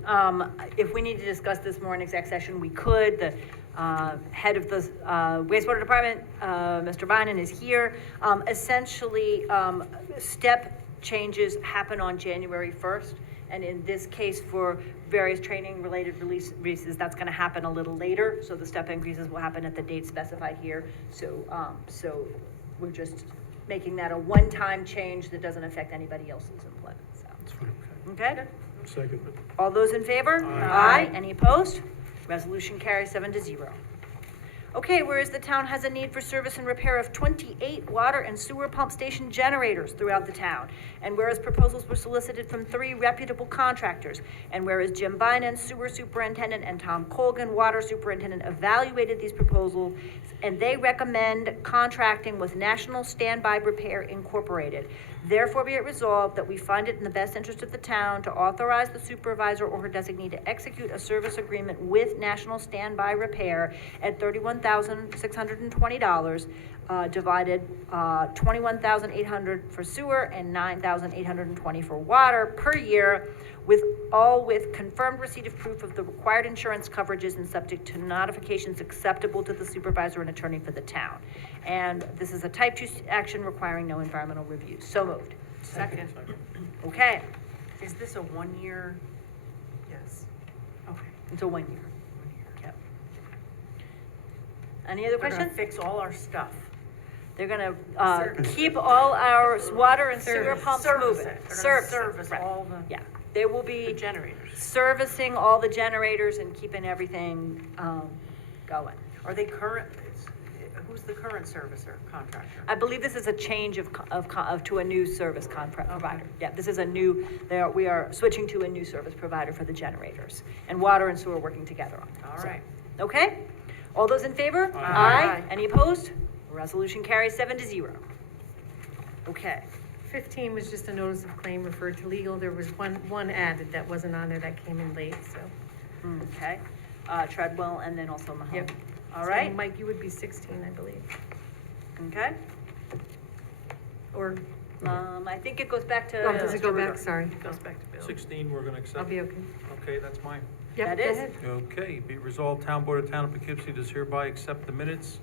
if we need to discuss this more in exec session, we could. The head of the wastewater department, Mr. Bynum, is here. Essentially, step changes happen on January 1st. And in this case, for various training-related releases, that's gonna happen a little later. So the step increases will happen at the date specified here. So we're just making that a one-time change that doesn't affect anybody else's employment, so. That's fine. Okay? Second. All those in favor? Aye. Any opposed? Resolution carries 7-0. Okay, whereas the town has a need for service and repair of 28 water and sewer pump station generators throughout the town, and whereas proposals were solicited from 3 reputable contractors, and whereas Jim Bynum, sewer superintendent, and Tom Colgan, water superintendent, evaluated these proposals, and they recommend contracting with National Standby Repair Incorporated. Therefore, be it resolved that we find it in the best interest of the town to authorize the supervisor or her designee to execute a service agreement with National Standby Repair at $31,620, divided $21,800 for sewer and $9,820 for water per year, with confirmed receipt of proof of the required insurance coverages and subject to notifications acceptable to the supervisor and attorney for the town. And this is a type 2 action requiring no environmental review. So moved. Second. Okay, Is this a 1 year? Yes. Okay. until 1 year. Yep. Any other They're gonna questions? fix all our stuff. They're gonna, Service. keep all our water and sewer pumps Service moving. it. They're gonna Service it, service right. all the. Yeah, there will The be generators. servicing all the generators and keeping everything, going. Are they current, who's the current servicer contractor? I believe this is a change to a new service provider. Yeah, this is we are switching to a new service provider for the generators, and water and sewer working together on it. All So, right. okay? All those in favor? Aye. Any opposed? Resolution carries 7-0. Okay. 15 was just a notice of claim referred to legal. There was one added that wasn't on there that came in late, so. Okay, Treadwell and then also Mahoney. Yep. All So, right, Mike, you would be 16, I believe. okay. Or, I think it goes back to. oh, does it go Mr. back? Ruger. Sorry. It goes back to Bill. 16, we're gonna I'll accept. be okay. Okay, that's mine. Yep, That go is. ahead. Okay, be it resolved, Town Board of Town of Poughkeepsie does hereby accept the minutes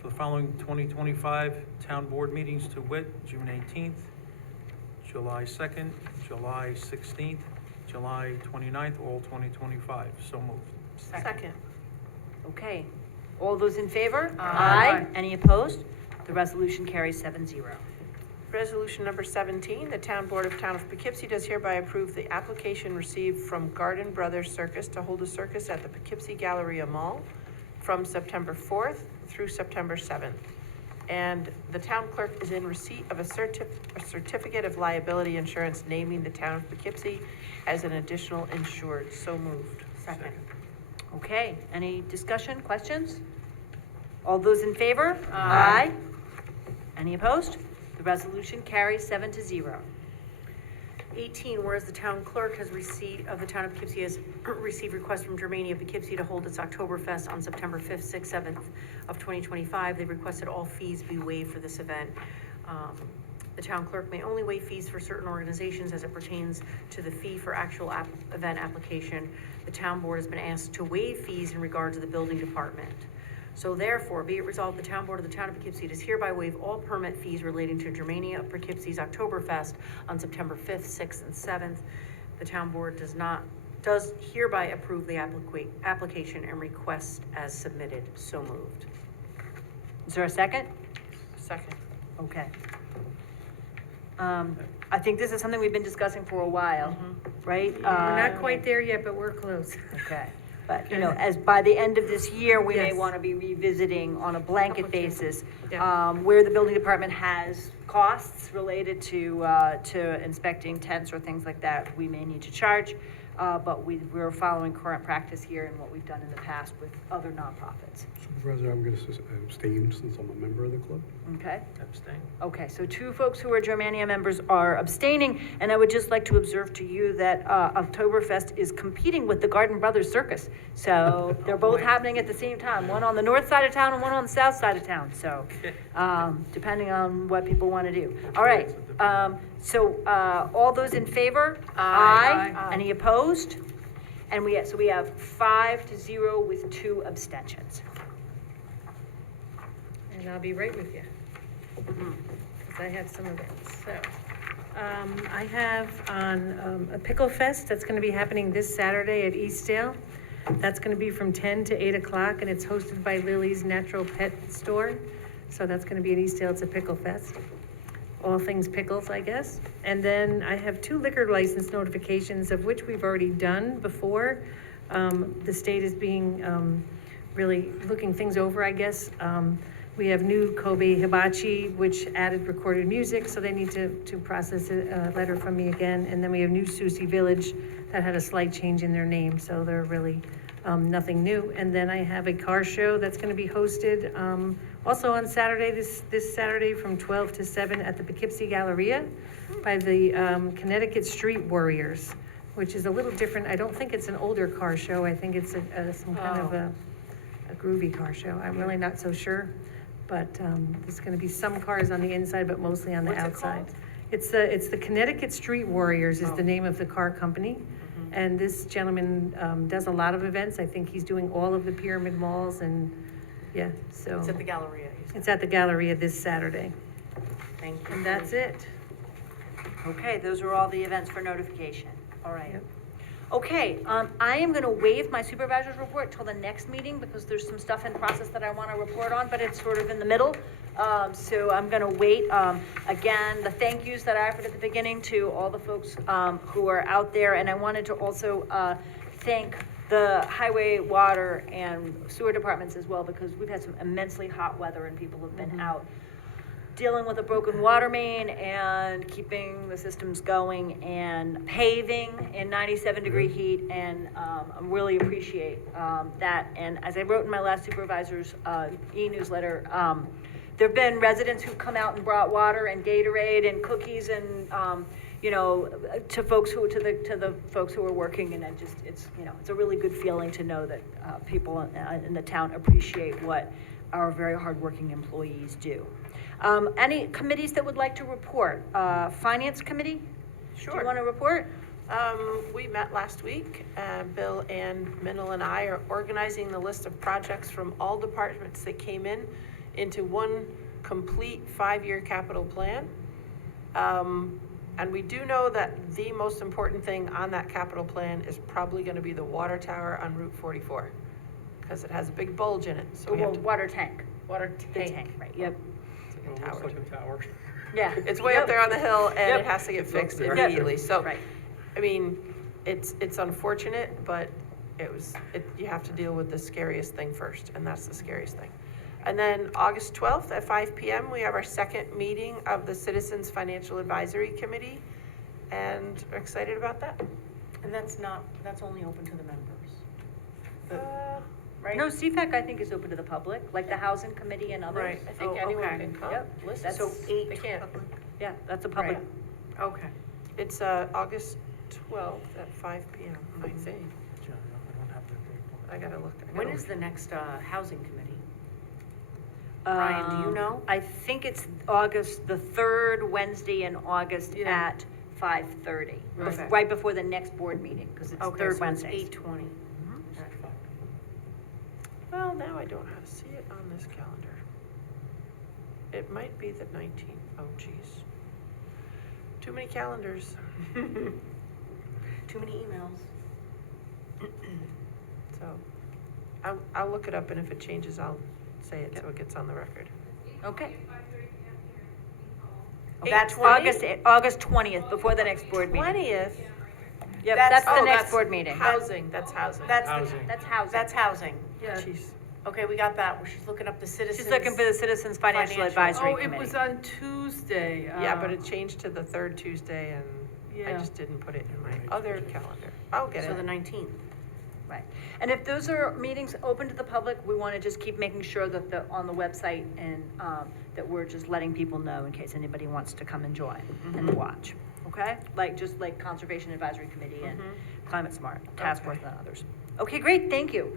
for the following 2025 Town Board meetings to wit, June 18th, July 2nd, July 16th, July 29th, all 2025. So moved. Second. Okay, all those in favor? Aye. Any opposed? The resolution carries 7-0. Resolution number 17, the Town Board of Town of Poughkeepsie does hereby approve the application received from Garden Brothers Circus to hold a circus at the Poughkeepsie Galleria Mall from September 4th through September 7th. And the town clerk is in receipt of a certificate of liability insurance naming the town of Poughkeepsie as an additional insured. So moved. Second. Okay, any discussion, questions? All those in favor? Aye. Any opposed? The resolution carries 7-0. 18, whereas the town clerk has received, of the town of Poughkeepsie has received requests from Germania Poughkeepsie to hold its Oktoberfest on September 5th, 6th, 7th of 2025. They requested all fees be waived for this event. The town clerk may only waive fees for certain organizations as it pertains to the fee for actual event application. The town board has been asked to waive fees in regard to the building department. So therefore, be it resolved, the town board of the town of Poughkeepsie does hereby waive all permit fees relating to Germania of Poughkeepsie's Oktoberfest on September 5th, 6th, and 7th. The town board does hereby approve the application and request as submitted. So moved. Is there a second? Second. Okay. I think this is something we've been discussing for a while, right? We're not quite there yet, but we're close. Okay, but, you know, as by the end of this year, we may Yes. want to be revisiting on a blanket basis, Yeah. where the building department has costs related to inspecting tents or things like that, we may need to charge. But we're following current practice here and what we've done in the past with other nonprofits. Supervisor, I'm going to abstain since I'm a member of the club. Okay? Abstain. Okay, so two folks who are Germania members are abstaining, and I would just like to observe to you that Oktoberfest is competing with the Garden Brothers Circus. So they're both happening at the same time, one on the north side of town and one on the south side of town, so, depending on what people want to do. All right, so all those in favor? Aye. Any opposed? And we have 5-0 with 2 abstentions. And I'll be right with you. Because I have some events, so. I have on a Pickle Fest that's gonna be happening this Saturday at Eastdale. That's gonna be from 10 to 8 o'clock, and it's hosted by Lily's Natural Pet Store. So that's gonna be at Eastdale, it's a Pickle Fest. All things pickles, I guess. And then I have 2 liquor license notifications, of which we've already done before. The state is being, really looking things over, I guess. We have new Kobe Hibachi, which added recorded music, so they need to process a letter from me again. And then we have new Susie Village that had a slight change in their name, so they're really, nothing new. And then I have a car show that's gonna be hosted, also on Saturday, this Saturday from 12 to 7 at the Poughkeepsie Galleria by the Connecticut Street Warriors, which is a little different. I don't think it's an older car show. I think it's some kind of a groovy car show. I'm really not so sure. But there's going to be some cars on the inside, but mostly on the outside. It's the Connecticut Street Warriors is the name of the car company. And this gentleman does a lot of events. I think he's doing all of the Pyramid Malls and, yeah, so. It's at the Galleria. You said. It's at the Galleria this Saturday. Thank you. And that's it. Okay, those are all the events for notification. All right. Yep. Okay, I am gonna waive my supervisor's report till the next meeting because there's some stuff in process that I wanna report on, but it's sort of in the middle. So I'm gonna wait. Again, the thank yous that I offered at the beginning to all the folks, who are out there. And I wanted to also, thank the highway, water, and sewer departments as well, because we've had some immensely hot weather and people have been out dealing with a broken water main and keeping the systems going and paving in 97-degree heat, and I really appreciate that. And as I wrote in my last supervisor's e-newsletter, there have been residents who've come out and brought water and Gatorade and cookies and you know, to the folks who are working, and it's a really good feeling to know that people in the town appreciate what our very hardworking employees do. Any committees that would like to report? Finance Committee? Sure. Do you want to report? We met last week. Bill and Minel and I are organizing the list of projects from all departments that came in into one complete 5-year capital plan. And we do know that the most important thing on that capital plan is probably going to be the water tower on Route 44, because it has a big bulge in it. So we have to, Water tank. water The tank. tank, right, yep. It looks Tower. like a tower. Yeah. It's way up there on the hill, and Yep. it has to get fixed there. immediately. So, Right. I mean, it's unfortunate, but you have to deal with the scariest thing first, and that's the scariest thing. And then August 12th at 5 p.m., we have our second meeting of the Citizens Financial Advisory Committee, and we're excited about that. And that's only open to the members. Right? No, CFAC I think is open to the public, like the Housing Committee and others. Right, I think Oh, anyone okay. can come. Yep. Listen, That's- so they can't. Yeah, that's a public. Right. Okay. It's August 12th at 5 p.m., I think. Yeah, I don't have that date. I gotta look. When is the next Housing Committee? Brian, do you know? I think it's August, the third Wednesday in August Yeah. at 5:30. Okay. Right before the next board meeting, because it's Okay, third so it's Wednesday. 8:20. Well, now I don't know how to see it on this calendar. It might be the 19th. Oh, geez. Too many calendars. Too many emails. So, I'll look it up, and if it changes, I'll say it so it gets on the record. Okay. 8:20? That's August 20th, before the next board meeting. 20th? Yep, that's the oh, next that's board meeting. Housing, that's housing. Housing. That's housing. That's housing. Yeah. Jeez. Okay, we got that. She's looking up the citizens. She's looking for the Citizens Financial Financial. Advisory Oh, it Committee. was on Tuesday. Yeah, but it changed to the third Tuesday, and I Yeah. just didn't put it in my other calendar. I'll get So the it. 19th. Right. And if those are meetings open to the public, we want to just keep making sure that on the website and that we're just letting people know in case anybody wants to come and join and watch. Okay? Just like Conservation Advisory Committee and Climate Smart, Task Force and others. Okay, great, thank you.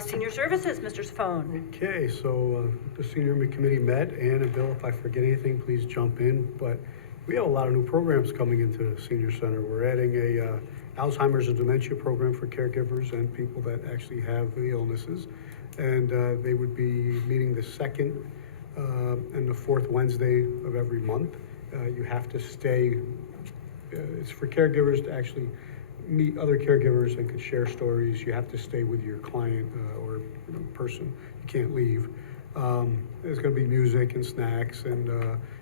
Senior Services, Mr. Safone. Okay, so the senior committee met. Ann and Bill, if I forget anything, please jump in. But we have a lot of new programs coming into the senior center. We're adding a Alzheimer's and dementia program for caregivers and people that actually have the illnesses. And they would be meeting the second and the fourth Wednesday of every month. You have to stay, it's for caregivers to actually meet other caregivers and could share stories. You have to stay with your client or person. You can't leave. There's going to be music and snacks, and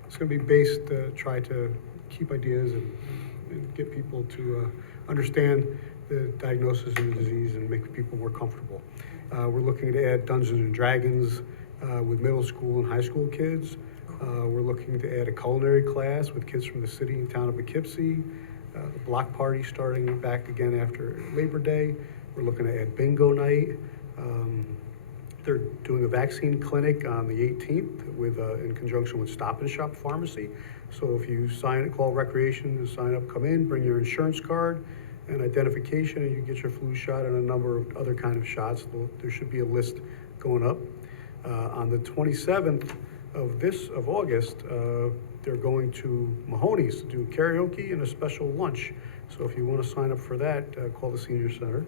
it's going to be based, try to keep ideas and get people to understand the diagnosis of the disease and make people more comfortable. We're looking to add Dungeons and Dragons with middle school and high school kids. We're looking to add a culinary class with kids from the city and town of Poughkeepsie. The block party starting back again after Labor Day. We're looking to add bingo night. They're doing a vaccine clinic on the 18th with, in conjunction with Stop and Shop Pharmacy. So if you call Recreation to sign up, come in, bring your insurance card and identification, and you get your flu shot and a number of other kind of shots. There should be a list going up. On the 27th of August, they're going to Mahoney's to do karaoke and a special lunch. So if you want to sign up for that, call the senior center.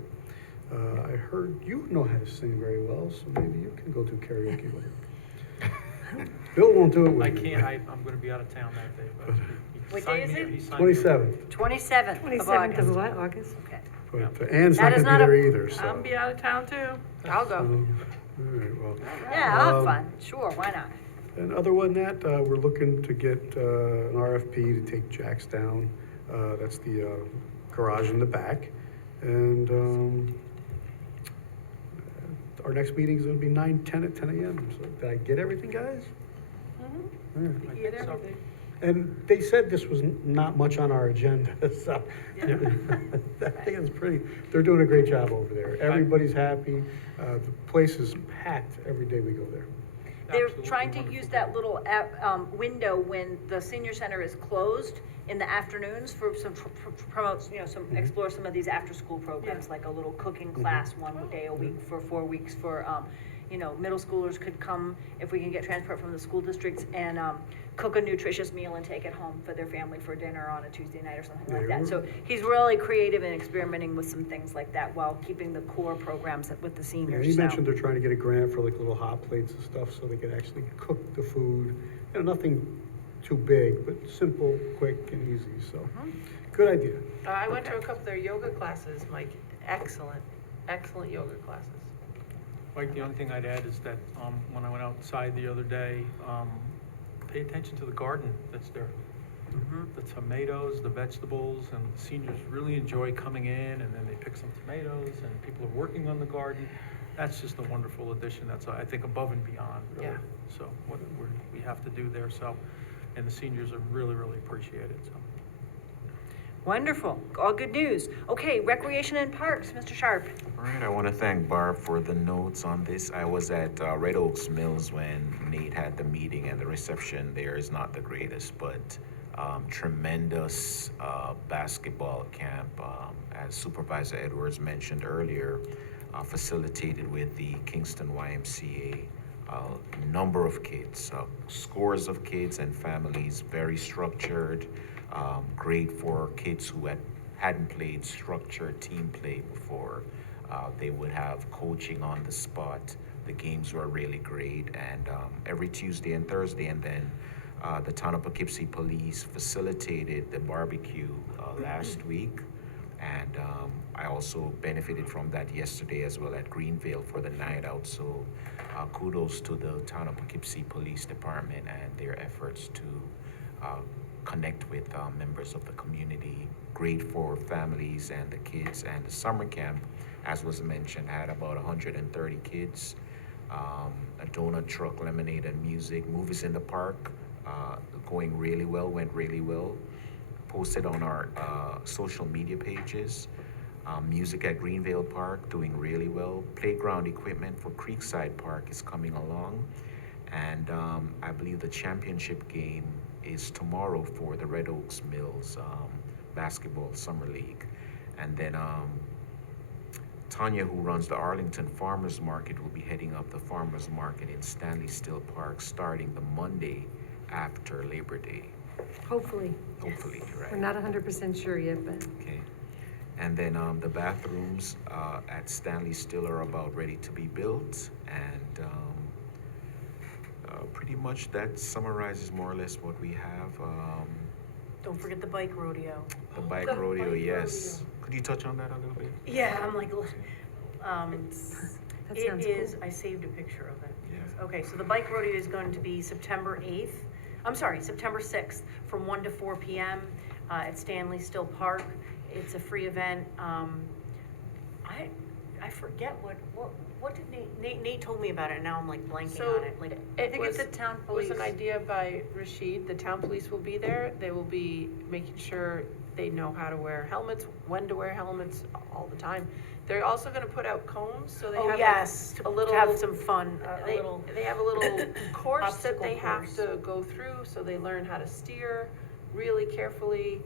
I heard you know how to sing very well, so maybe you can go do karaoke with him. Bill won't do it with I you. can't, I'm gonna be out of town that day, but What signed day is me- it? he signed me- 27th, 27th of 27th August. of what, August? Okay. but Ann's That not is gonna not be a- there either, so. I'll be out of town too. I'll go. All right, well. Yeah, I'll have Um, fun. Sure, why not? And other than that, we're looking to get an RFP to take Jack's down. That's the garage in the back. And our next meeting is gonna be 9:10 at 10 a.m. So did I get everything, guys? All right. I think so. And they said this was not much on our agenda, so. I think it's pretty, they're doing a great job over there. Everybody's happy. The place is packed every day we go there. They're Absolutely trying to wonderful. use that little window when the senior center is closed in the afternoons for some promotes, explore some of these after-school programs, like a little cooking class one day a week for 4 weeks for, middle schoolers could come, if we can get transport from the school districts, and cook a nutritious meal and take it home for their family for dinner on a Tuesday night or something like that. So he's really creative and experimenting with some things like that while keeping the core programs with the Yeah, seniors. he so. mentioned they're trying to get a grant for like little hot plates and stuff so they could actually cook the food. Nothing too big, but simple, quick, and easy, so. Good idea. I went to a couple of their yoga classes, Mike. Excellent yoga classes. Mike, the only thing I'd add is that, when I went outside the other day, pay attention to the garden that's there. The tomatoes, the vegetables, and the seniors really enjoy coming in, and then they pick some tomatoes, and people are working on the garden. That's just a wonderful addition. That's, I think, above and beyond, really. Yeah. So what we have to do there, so, and the seniors are really, really appreciate it, so. Wonderful, all good news. Okay, Recreation and Parks, Mr. Sharp. All right, I want to thank Barb for the notes on this. I was at Red Oaks Mills when Nate had the meeting, and the reception there is not the greatest, but tremendous basketball camp, as Supervisor Edwards mentioned earlier, facilitated with the Kingston YMCA. A number of kids, scores of kids and families, very structured, great for kids who hadn't played structured team play before. They would have coaching on the spot The games were really great, and every Tuesday and Thursday, and then the town of Poughkeepsie Police facilitated the barbecue last week, and I also benefited from that yesterday as well at Greenvale for the night out. So kudos to the town of Poughkeepsie Police Department and their efforts to connect with members of the community. Great for families and the kids. And the summer camp, as was mentioned, had about 130 kids. A donut truck, lemonade, and music. Movies in the park, going really well, went really well. Posted on our social media pages. Music at Greenvale Park, doing really well. Playground equipment for Creekside Park is coming along. And I believe the championship game is tomorrow for the Red Oaks Mills Basketball Summer League. And then Tanya, who runs the Arlington Farmers Market, will be heading up the Farmers Market in Stanley Still Park starting the Monday after Labor Day. Hopefully. Hopefully, right? We're not 100% sure yet, but. Okay. And then the bathrooms at Stanley Still are about ready to be built. And pretty much that summarizes more or less what we have. Don't forget the bike rodeo. The bike rodeo, yes. Could you touch on that a little bit? Yeah, I'm like, That it sounds is, cool. I saved a picture of it. Yeah. Okay, so the bike rodeo is going to be September 6th, from 1 to 4 p.m. At Stanley Still Park. It's a free event. I forget what did Nate told me about it, and now I'm like blanking So, on it. Like, I think it's the town It was police. an idea by Rashid. The town police will be there. They will be making sure they know how to wear helmets, when to wear helmets, all the time. They're also gonna put out cones, so they oh have yes, a little. to have some fun, They have a little course that they obstacle have course. to go through, so they learn how to steer really carefully.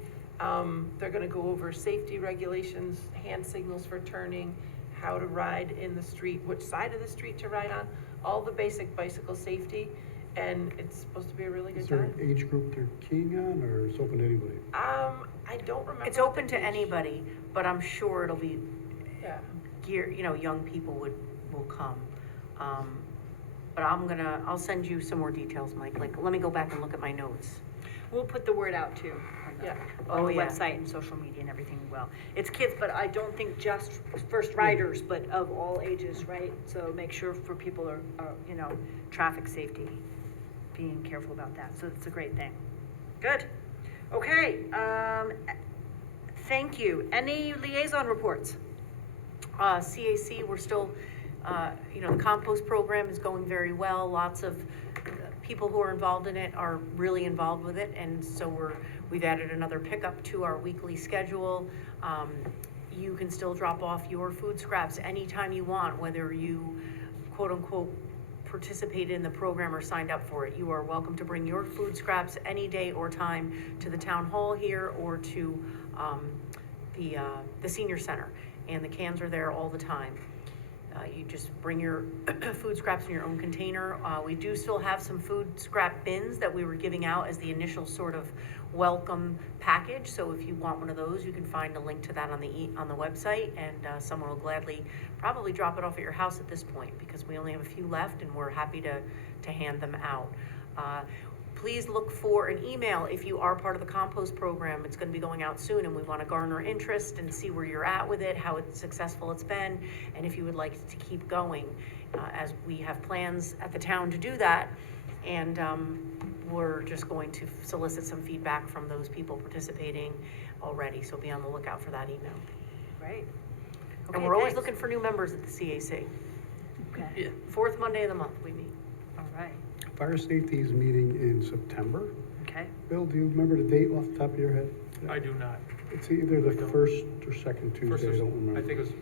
They're gonna go over safety regulations, hand signals for turning, how to ride in the street, which side of the street to ride on, all the basic bicycle safety, and it's supposed to be a really good Is there time. an age group they're keying on, or it's open to anybody? I don't remember. It's what open the to age- anybody, but I'm sure it'll be Yeah. young people will come. But I'll send you some more details, Mike. Like, let me go back and look at my notes. We'll put the word out too. Yeah. On the yeah. website and social media and everything well. It's kids, but I don't think just first riders, but of all ages, right? So make sure for people are, traffic safety, being careful about that. So it's a great thing. Good. Okay, thank you. Any liaison reports? CAC, we're still, the compost program is going very well. Lots of people who are involved in it are really involved with it, and so we've added another pickup to our weekly schedule. You can still drop off your food scraps anytime you want, whether you quote-unquote participated in the program or signed up for it. You are welcome to bring your food scraps any day or time to the town hall here or to the senior center, and the cans are there all the time. You just bring your food scraps in your own container. We do still have some food scrap bins that we were giving out as the initial sort of welcome package. So if you want one of those, you can find a link to that on the website, and someone will gladly probably drop it off at your house at this point, because we only have a few left and we're happy to hand them out. Please look for an email if you are part of the compost program. It's gonna be going out soon, and we wanna garner interest and see where you're at with it, how successful it's been, and if you would like to keep going, as we have plans at the town to do that. And we're just going to solicit some feedback from those people participating already, so be on the lookout for that email. Great. And Okay, we're always thanks. looking for new members at the CAC. Okay, Yeah. Fourth Monday of the month we meet. all right, Fire safety is meeting in September. okay. Bill, do you remember the date off the top of your head? I do not. It's either the first or second First Tuesday, I is- don't remember. I think it was,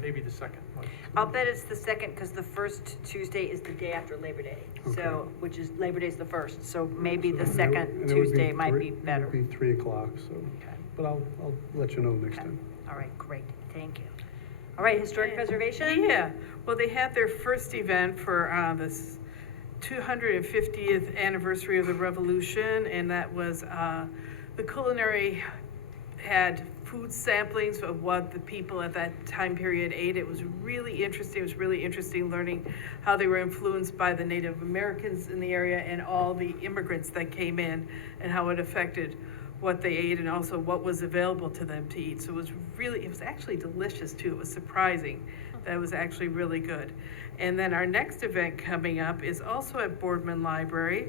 maybe the second one. I'll bet it's the second, because the first Tuesday is the day after Labor Day. So, Okay. which is, Labor Day's the first, so maybe the And it- second and it would Tuesday might three- be better. It would be 3:00, so, Okay. but I'll let you know next Okay. time. All right, great, thank you. All right, historic preservation? Yeah, well, they had their first event for this 250th anniversary of the Revolution, and that was the culinary had food samplings of what the people at that time period ate. It was really interesting. It was really interesting learning how they were influenced by the Native Americans in the area and all the immigrants that came in and how it affected what they ate and also what was available to them to eat. So it was actually delicious too. It was surprising that it was actually really good. And then our next event coming up is also at Boardman Library.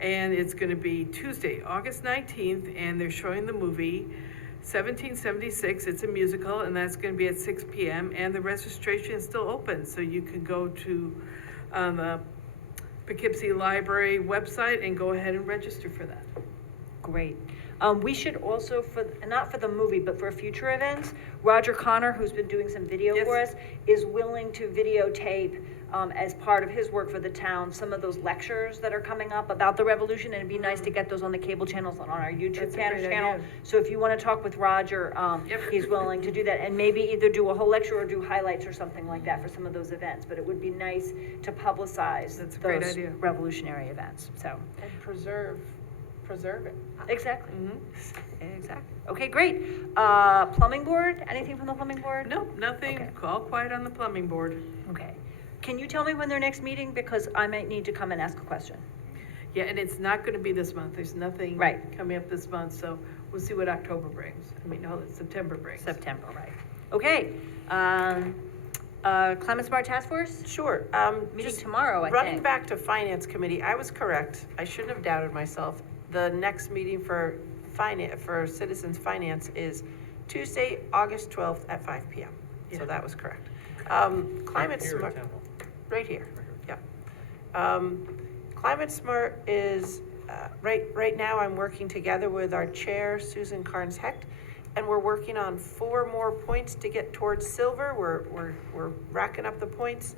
And it's gonna be Tuesday, August 19th, and they're showing the movie 1776. It's a musical, and that's gonna be at 6 p.m. And the registration is still open, so you can go to the Poughkeepsie Library website and go ahead and register for that. Great. We should also, not for the movie, but for future events, Roger Connor, who's been doing some video Yes. for us, is willing to videotape, as part of his work for the town, some of those lectures that are coming up about the revolution, and it'd be nice to get those on the cable channels and on our YouTube That's a great channel. idea. So if you wanna talk with Roger, Yep. he's willing to do that, and maybe either do a whole lecture or do highlights or something like that for some of those events, but it would be nice to publicize That's a great those idea. revolutionary events, so. And preserve it. Exactly. Mm-hmm. Exactly. Okay, great. Plumbing board, anything from the plumbing board? Nope, nothing, Okay. all quiet on the plumbing board. Okay. Can you tell me when their next meeting? Because I might need to come and ask a question. Yeah, and it's not gonna be this month, there's nothing Right. coming up this month, so we'll see what October brings. September brings. September, right. Okay. Climate Smart Task Force? Sure, Meeting just tomorrow, I running think. back to Finance Committee, I was correct. I shouldn't have doubted myself. The next meeting for Citizens Finance is Tuesday, August 12th at 5 PM. So Yeah. that was correct. Climate Here at Smart, Temple. right here, yeah. Climate Smart is, right now I'm working together with our chair, Susan Carnes Hecht, and we're working on 4 more points to get towards silver. We're racking up the points.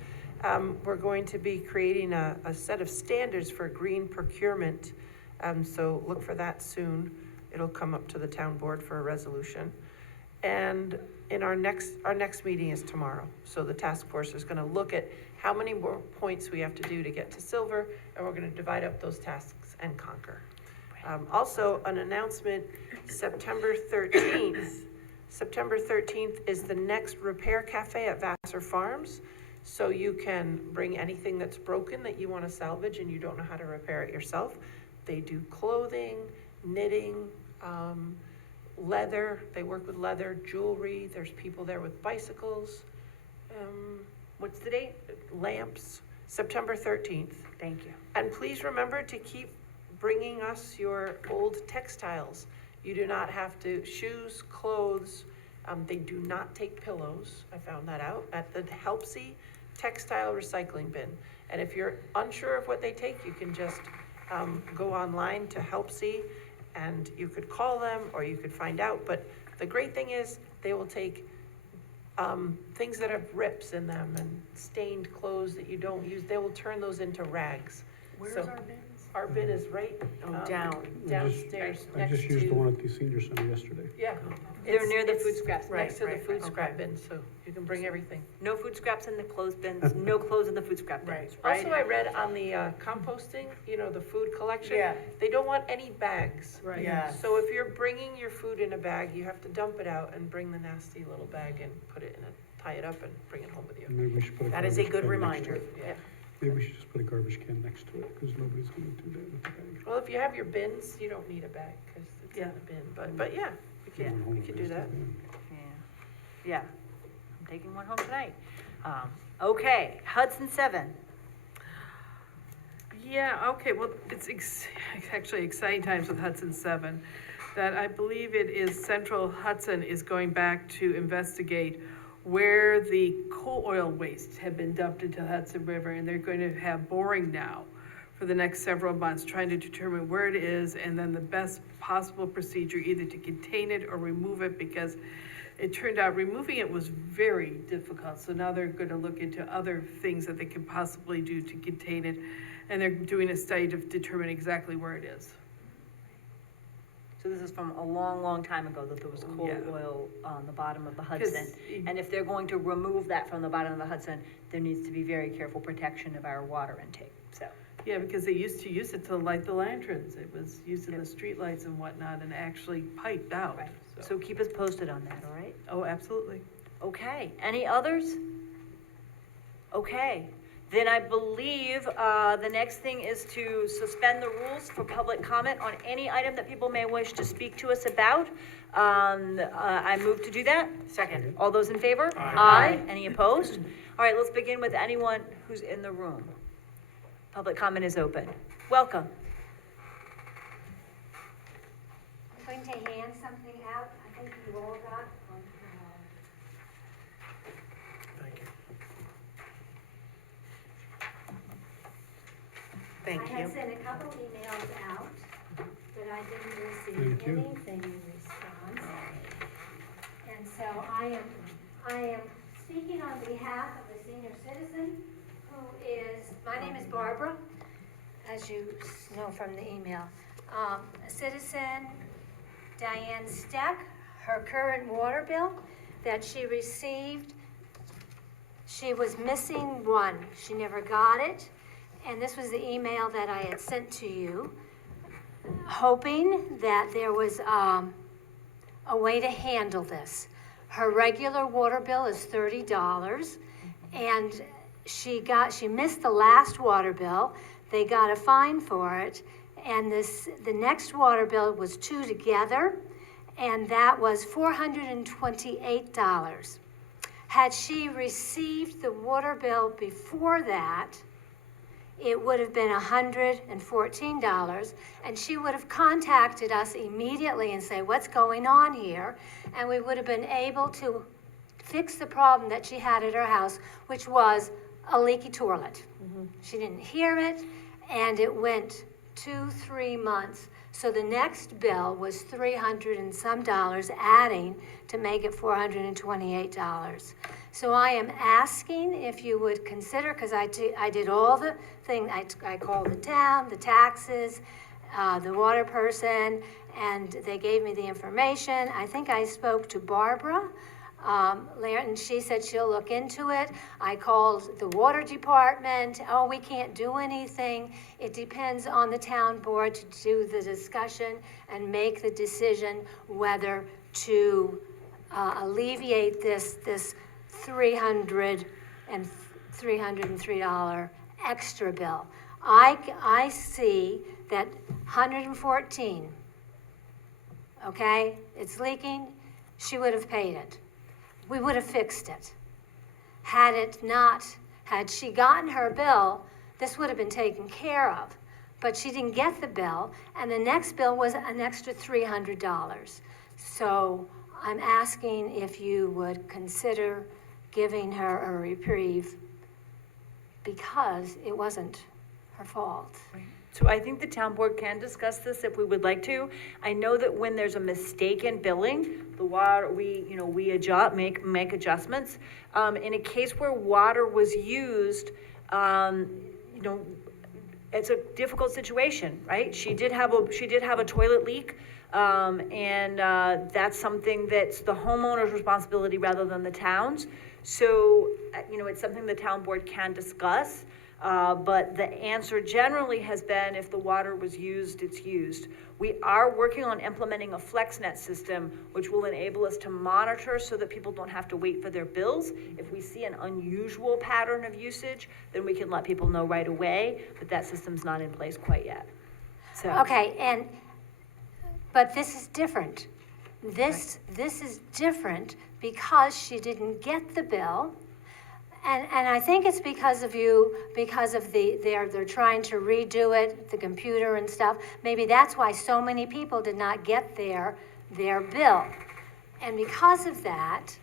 We're going to be creating a set of standards for green procurement. So look for that soon. It'll come up to the town board for a resolution. And in our next meeting is tomorrow. So the task force is gonna look at how many more points we have to do to get to silver, and we're gonna divide up those tasks and conquer. Also, an announcement, September 13th. September 13th is the next Repair Cafe at Vassar Farms. So you can bring anything that's broken that you wanna salvage and you don't know how to repair it yourself. They do clothing, knitting, leather, they work with leather, jewelry, there's people there with bicycles, What's the date? lamps, September 13th. Thank you. And please remember to keep bringing us your old textiles. You do not have to, shoes, clothes, they do not take pillows, I found that out, at the Helpsy Textile Recycling Bin. And if you're unsure of what they take, you can just go online to Helpsy, and you could call them, or you could find out, but the great thing is, they will take things that have rips in them and stained clothes that you don't use, they will turn those into rags. Where's So, our bins? Our bin is right, downstairs, I next just used the to, one at the senior center yesterday. yeah. They're near the It's food scraps. Next to the Right, food right, scrap okay. bin, so you can bring everything. No food scraps in the clothes bins, no clothes in the food scrap bins, right? Also, I read on the composting, the food collection. Yeah. They don't want any bags. Right. Yeah. So if you're bringing your food in a bag, you have to dump it out and bring the nasty little bag and put it in tie it up and bring it home with you. Maybe we should put a That is a garbage good can next to reminder. it. Yeah. Maybe we should just put a garbage can next to it, because nobody's gonna do that with the bag. Well, if you have your bins, you don't need a bag, cause it's in Yeah. the bin, but yeah, we Going can home do with that. this, Yeah. I'm taking one home tonight. Okay, Hudson 7. Yeah, okay, well, it's actually exciting times with Hudson 7, that I believe it is Central Hudson is going back to investigate where the coal oil waste had been dumped into the Hudson River, and they're going to have boring now for the next several months, trying to determine where it is, and then the best possible procedure, either to contain it or remove it, because it turned out removing it was very difficult. So now they're gonna look into other things that they could possibly do to contain it, and they're doing a study to determine exactly where it is. So this is from a long, long time ago that there was coal Yeah. oil on the bottom of the Hudson. 'Cause- And if they're going to remove that from the bottom of the Hudson, there needs to be very careful protection of our water intake, so. Yeah, because they used to use it to light the lanterns. It was used in the streetlights and whatnot and actually piped out. Right. So keep us posted on that, all right? Oh, absolutely. Okay, any others? Okay, then I believe, the next thing is to suspend the rules for public comment on any item that people may wish to speak to us about. I move to do that. Second. All those in favor? Aye. Any opposed? All right, let's begin with anyone who's in the room. Public comment is open. Welcome. I'm going to hand something out, I think you all got on, Thank you. Thank I have you. sent a couple emails out, but I didn't receive Thank you. anything in response. And so I am speaking on behalf of a senior citizen who is, my name is Barbara, as you know from the email. A citizen, Diane Steck, her current water bill that she received, she was missing one. She never got it. And this was the email that I had sent to you, hoping that there was a way to handle this. Her regular water bill is $30, and she missed the last water bill. They got a fine for it, and the next water bill was two together, and that was $428. Had she received the water bill before that, it would have been $114, and she would have contacted us immediately and say, what's going on here? And we would have been able to fix the problem that she had at her house, which was a leaky toilet. She didn't hear it, and it went 2-3 months. So the next bill was $300 and some, adding to make it $428. So I am asking if you would consider, because I did all the thing, I called the town, the taxes, the water person, and they gave me the information. I think I spoke to Barbara, and she said she'll look into it. I called the water department. Oh, we can't do anything. It depends on the town board to do the discussion and make the decision whether to alleviate this $303 extra bill. I see that 114, okay, it's leaking, she would have paid it. We would have fixed it. Had she gotten her bill, this would have been taken care of. But she didn't get the bill, and the next bill was an extra $300. So I'm asking if you would consider giving her a reprieve because it wasn't her fault. So I think the town board can discuss this if we would like to. I know that when there's a mistake in billing, the water, we adjust, make adjustments. In a case where water was used, it's a difficult situation, right? She did have a toilet leak, and that's something that's the homeowner's responsibility rather than the town's. So, it's something the town board can discuss. But the answer generally has been if the water was used, it's used. We are working on implementing a FlexNet system, which will enable us to monitor so that people don't have to wait for their bills. If we see an unusual pattern of usage, then we can let people know right away, but that system's not in place quite yet. So. Okay, but this is different. This is different because she didn't get the bill. And I think it's because of they're trying to redo it, the computer and stuff. Maybe that's why so many people did not get their bill. And because of that,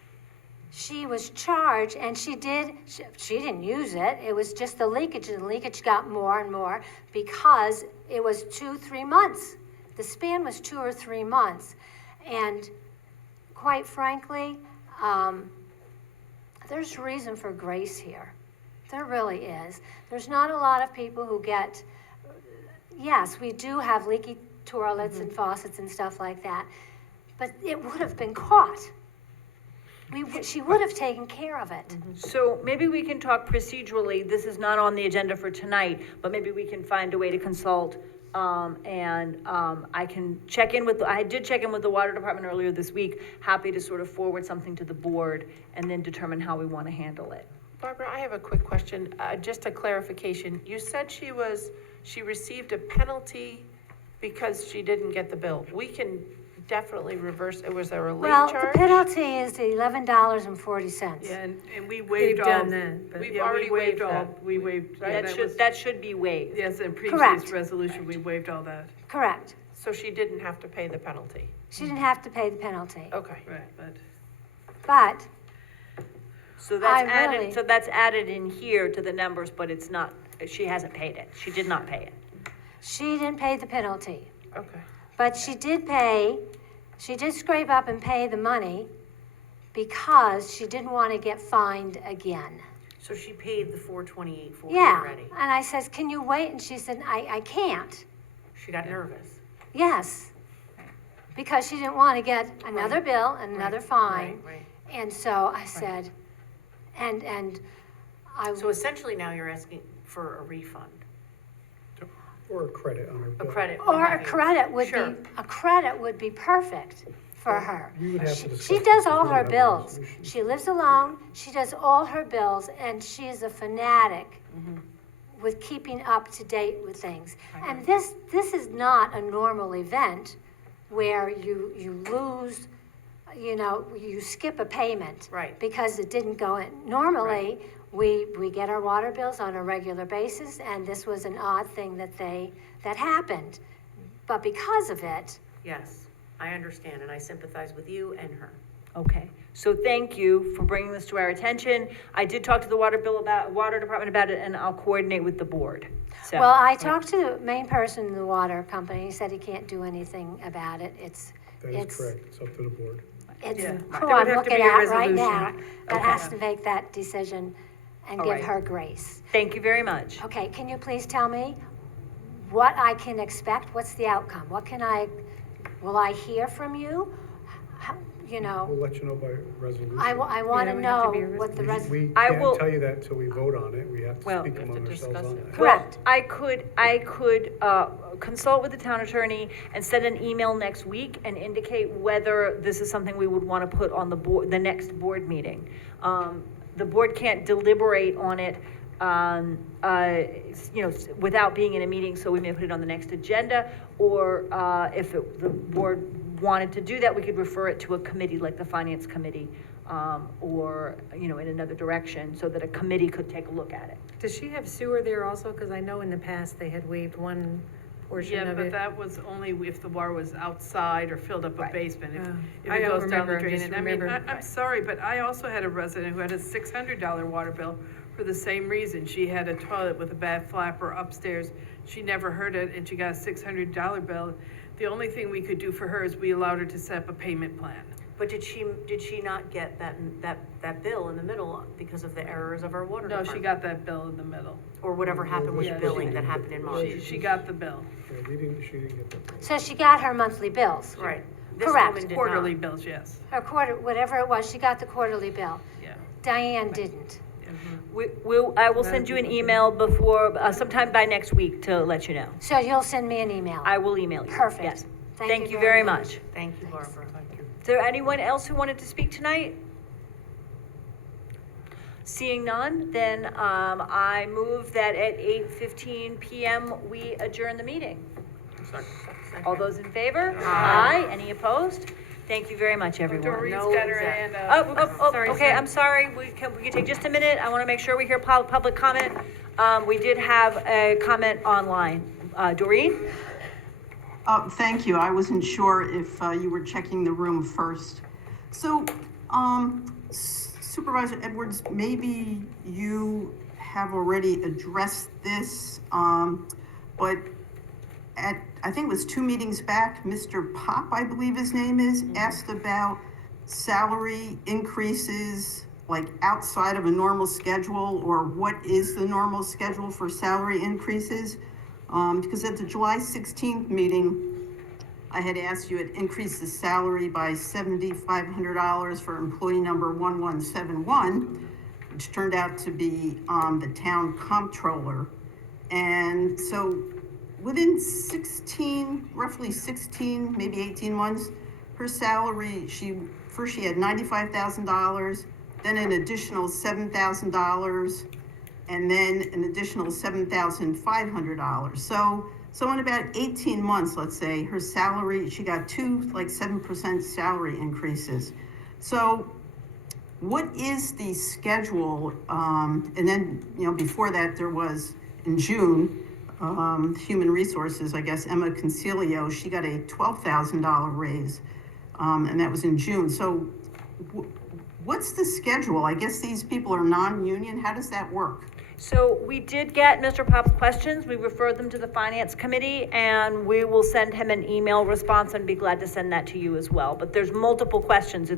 she was charged, and she didn't use it. It was just the leakage, and the leakage got more and more because it was 2-3 months. The span was 2 or 3 months. And quite frankly, there's reason for grace here. There really is. There's not a lot of people who get, yes, we do have leaky toilets and faucets and stuff like that, but it would have been caught. she would have taken care of it. So maybe we can talk procedurally, this is not on the agenda for tonight, but maybe we can find a way to consult. I can check in with, I did check in with the water department earlier this week, happy to sort of forward something to the board and then determine how we want to handle it. Barbara, I have a quick question, just a clarification. You said she received a penalty because she didn't get the bill. We can definitely reverse, was there a late Well, the charge? penalty is $11.40. Yeah, and we waived They've all. done that, but- We've Yeah, we already waived all. that. We waived, yeah, That should be waived. yes, in Correct. previous resolution, we waived all that. Correct. So she didn't have to pay the penalty? She didn't have to pay the penalty. Okay. Right, but. But So that's I really- added, so that's added in here to the numbers, but it's not, she hasn't paid it. She did not pay it. she didn't pay the penalty. Okay. But she did scrape up and pay the money because she didn't want to get fined again. So she paid the $428.40 Yeah, already. and I says, can you wait? And she said, I can't. She got nervous. Yes, because she didn't want to get another bill and another fine. Right. And so I said, and I, So essentially now you're asking for a refund, Or a credit on her a bill. credit. for or a having- credit would Sure. be, a credit would be perfect for her. We would have to She discuss does this all if we her don't have a bills. resolution. She lives alone, she does all her bills, and she is a fanatic with keeping up to date with things. And this is not a normal event where you lose, you skip a payment. Right. Because it didn't go in. Normally, we get our water bills on a regular basis, and this was an odd thing that happened. But because of it, Yes, I understand, and I sympathize with you and her. Okay, so thank you for bringing this to our attention. I did talk to the water department about it, and I'll coordinate with the board. So, well, I talked to the main person in the water company, he said he can't do anything about it, That is correct, it's up to the board. It's Yeah. who There would I'm have to looking be a at right resolution. now, that Okay. has to make that decision and All give right. her grace. Thank you very much. Okay, can you please tell me what I can expect? What's the outcome? Will I hear from you? How- We'll let you know by resolution. I want Yeah, to it would have to know be a what the rest, We I can't will- tell you that until we vote on it. We have to Well- speak We have among to ourselves discuss on it. that. correct. I could consult with the town attorney and send an email next week and indicate whether this is something we would want to put on the next board meeting. The board can't deliberate on it, without being in a meeting, so we may put it on the next agenda. Or if the board wanted to do that, we could refer it to a committee like the finance committee, or, in another direction, so that a committee could take a look at it. Does she have sewer there also? Because I know in the past they had waived one portion Yeah, of but it. that was only if the water was outside or filled up a Right. basement. If- Oh. If I it don't goes down the remember, I drain. just And I mean, remember- I'm sorry, but I also had a resident who had a $600 water bill for the same reason. She had a toilet with a bad flapper upstairs. She never heard it, and she got a $600 bill. The only thing we could do for her is we allowed her to set up a payment plan. But did she not get that bill in the middle because of the errors of our water No, department? she got that bill in the middle. Or whatever happened with Yeah, billing she- that happened in March. She got the bill, Yeah, she didn't get that. So she got her monthly bills. Right. This Correct. woman did not. quarterly bills, yes, Her whatever it was, she got the quarterly bill. yeah. Diane didn't. I will send you an email before, sometime by next week to let you know. So you'll send me an email? I will email you. Perfect. Yes. Thank Thank you you very very much. Thank you, Barbara. Is there anyone else who wanted to speak tonight? Seeing none, then I move that at 8:15 PM, we adjourn the meeting. All those in favor? Aye. Any opposed? Thank you very much, everyone. Doreen's No got her exec. hand up. Sorry, Okay, sorry. I'm sorry, we can take just a minute, I want to make sure we hear public comment. We did have a comment online. Doreen? Thank you. I wasn't sure if you were checking the room first. So, Supervisor Edwards, maybe you have already addressed this, but I think it was 2 meetings back, Mr. Pop, I believe his name is, asked about salary increases, like outside of a normal schedule, or what is the normal schedule for salary increases? Because at the July 16th meeting, I had asked you to increase the salary by $7,500 for employee number 1171, which turned out to be the town comptroller. And so within 16, roughly 16, maybe 18 months, her salary, she had $95,000, then an additional $7,000, and then an additional $7,500. So in about 18 months, let's say, her salary, she got two, like 7% salary increases. So what is the schedule? And then, before that, there was, in June, Human Resources, I guess, Emma Concilio, she got a $12,000 raise, and that was in June. So what's the schedule? I guess these people are non-union. How does that work? So we did get Mr. Pop's questions. We referred them to the Finance Committee, and we will send him an email response and be glad to send that to you as well. But there's multiple questions.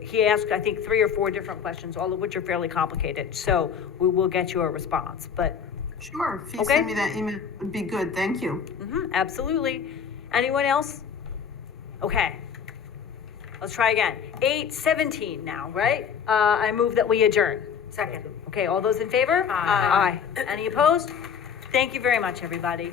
He asked, I think, 3 or 4 different questions, all of which are fairly complicated. So we will get you a response, but. Sure, if you Okay. send me that email, it'd be good, thank you. Absolutely. Anyone else? Okay. Let's try again. 8:17 now, right? I move that we adjourn. Second. Okay, all those in favor? Aye. Aye. Any opposed? Thank you very much, everybody.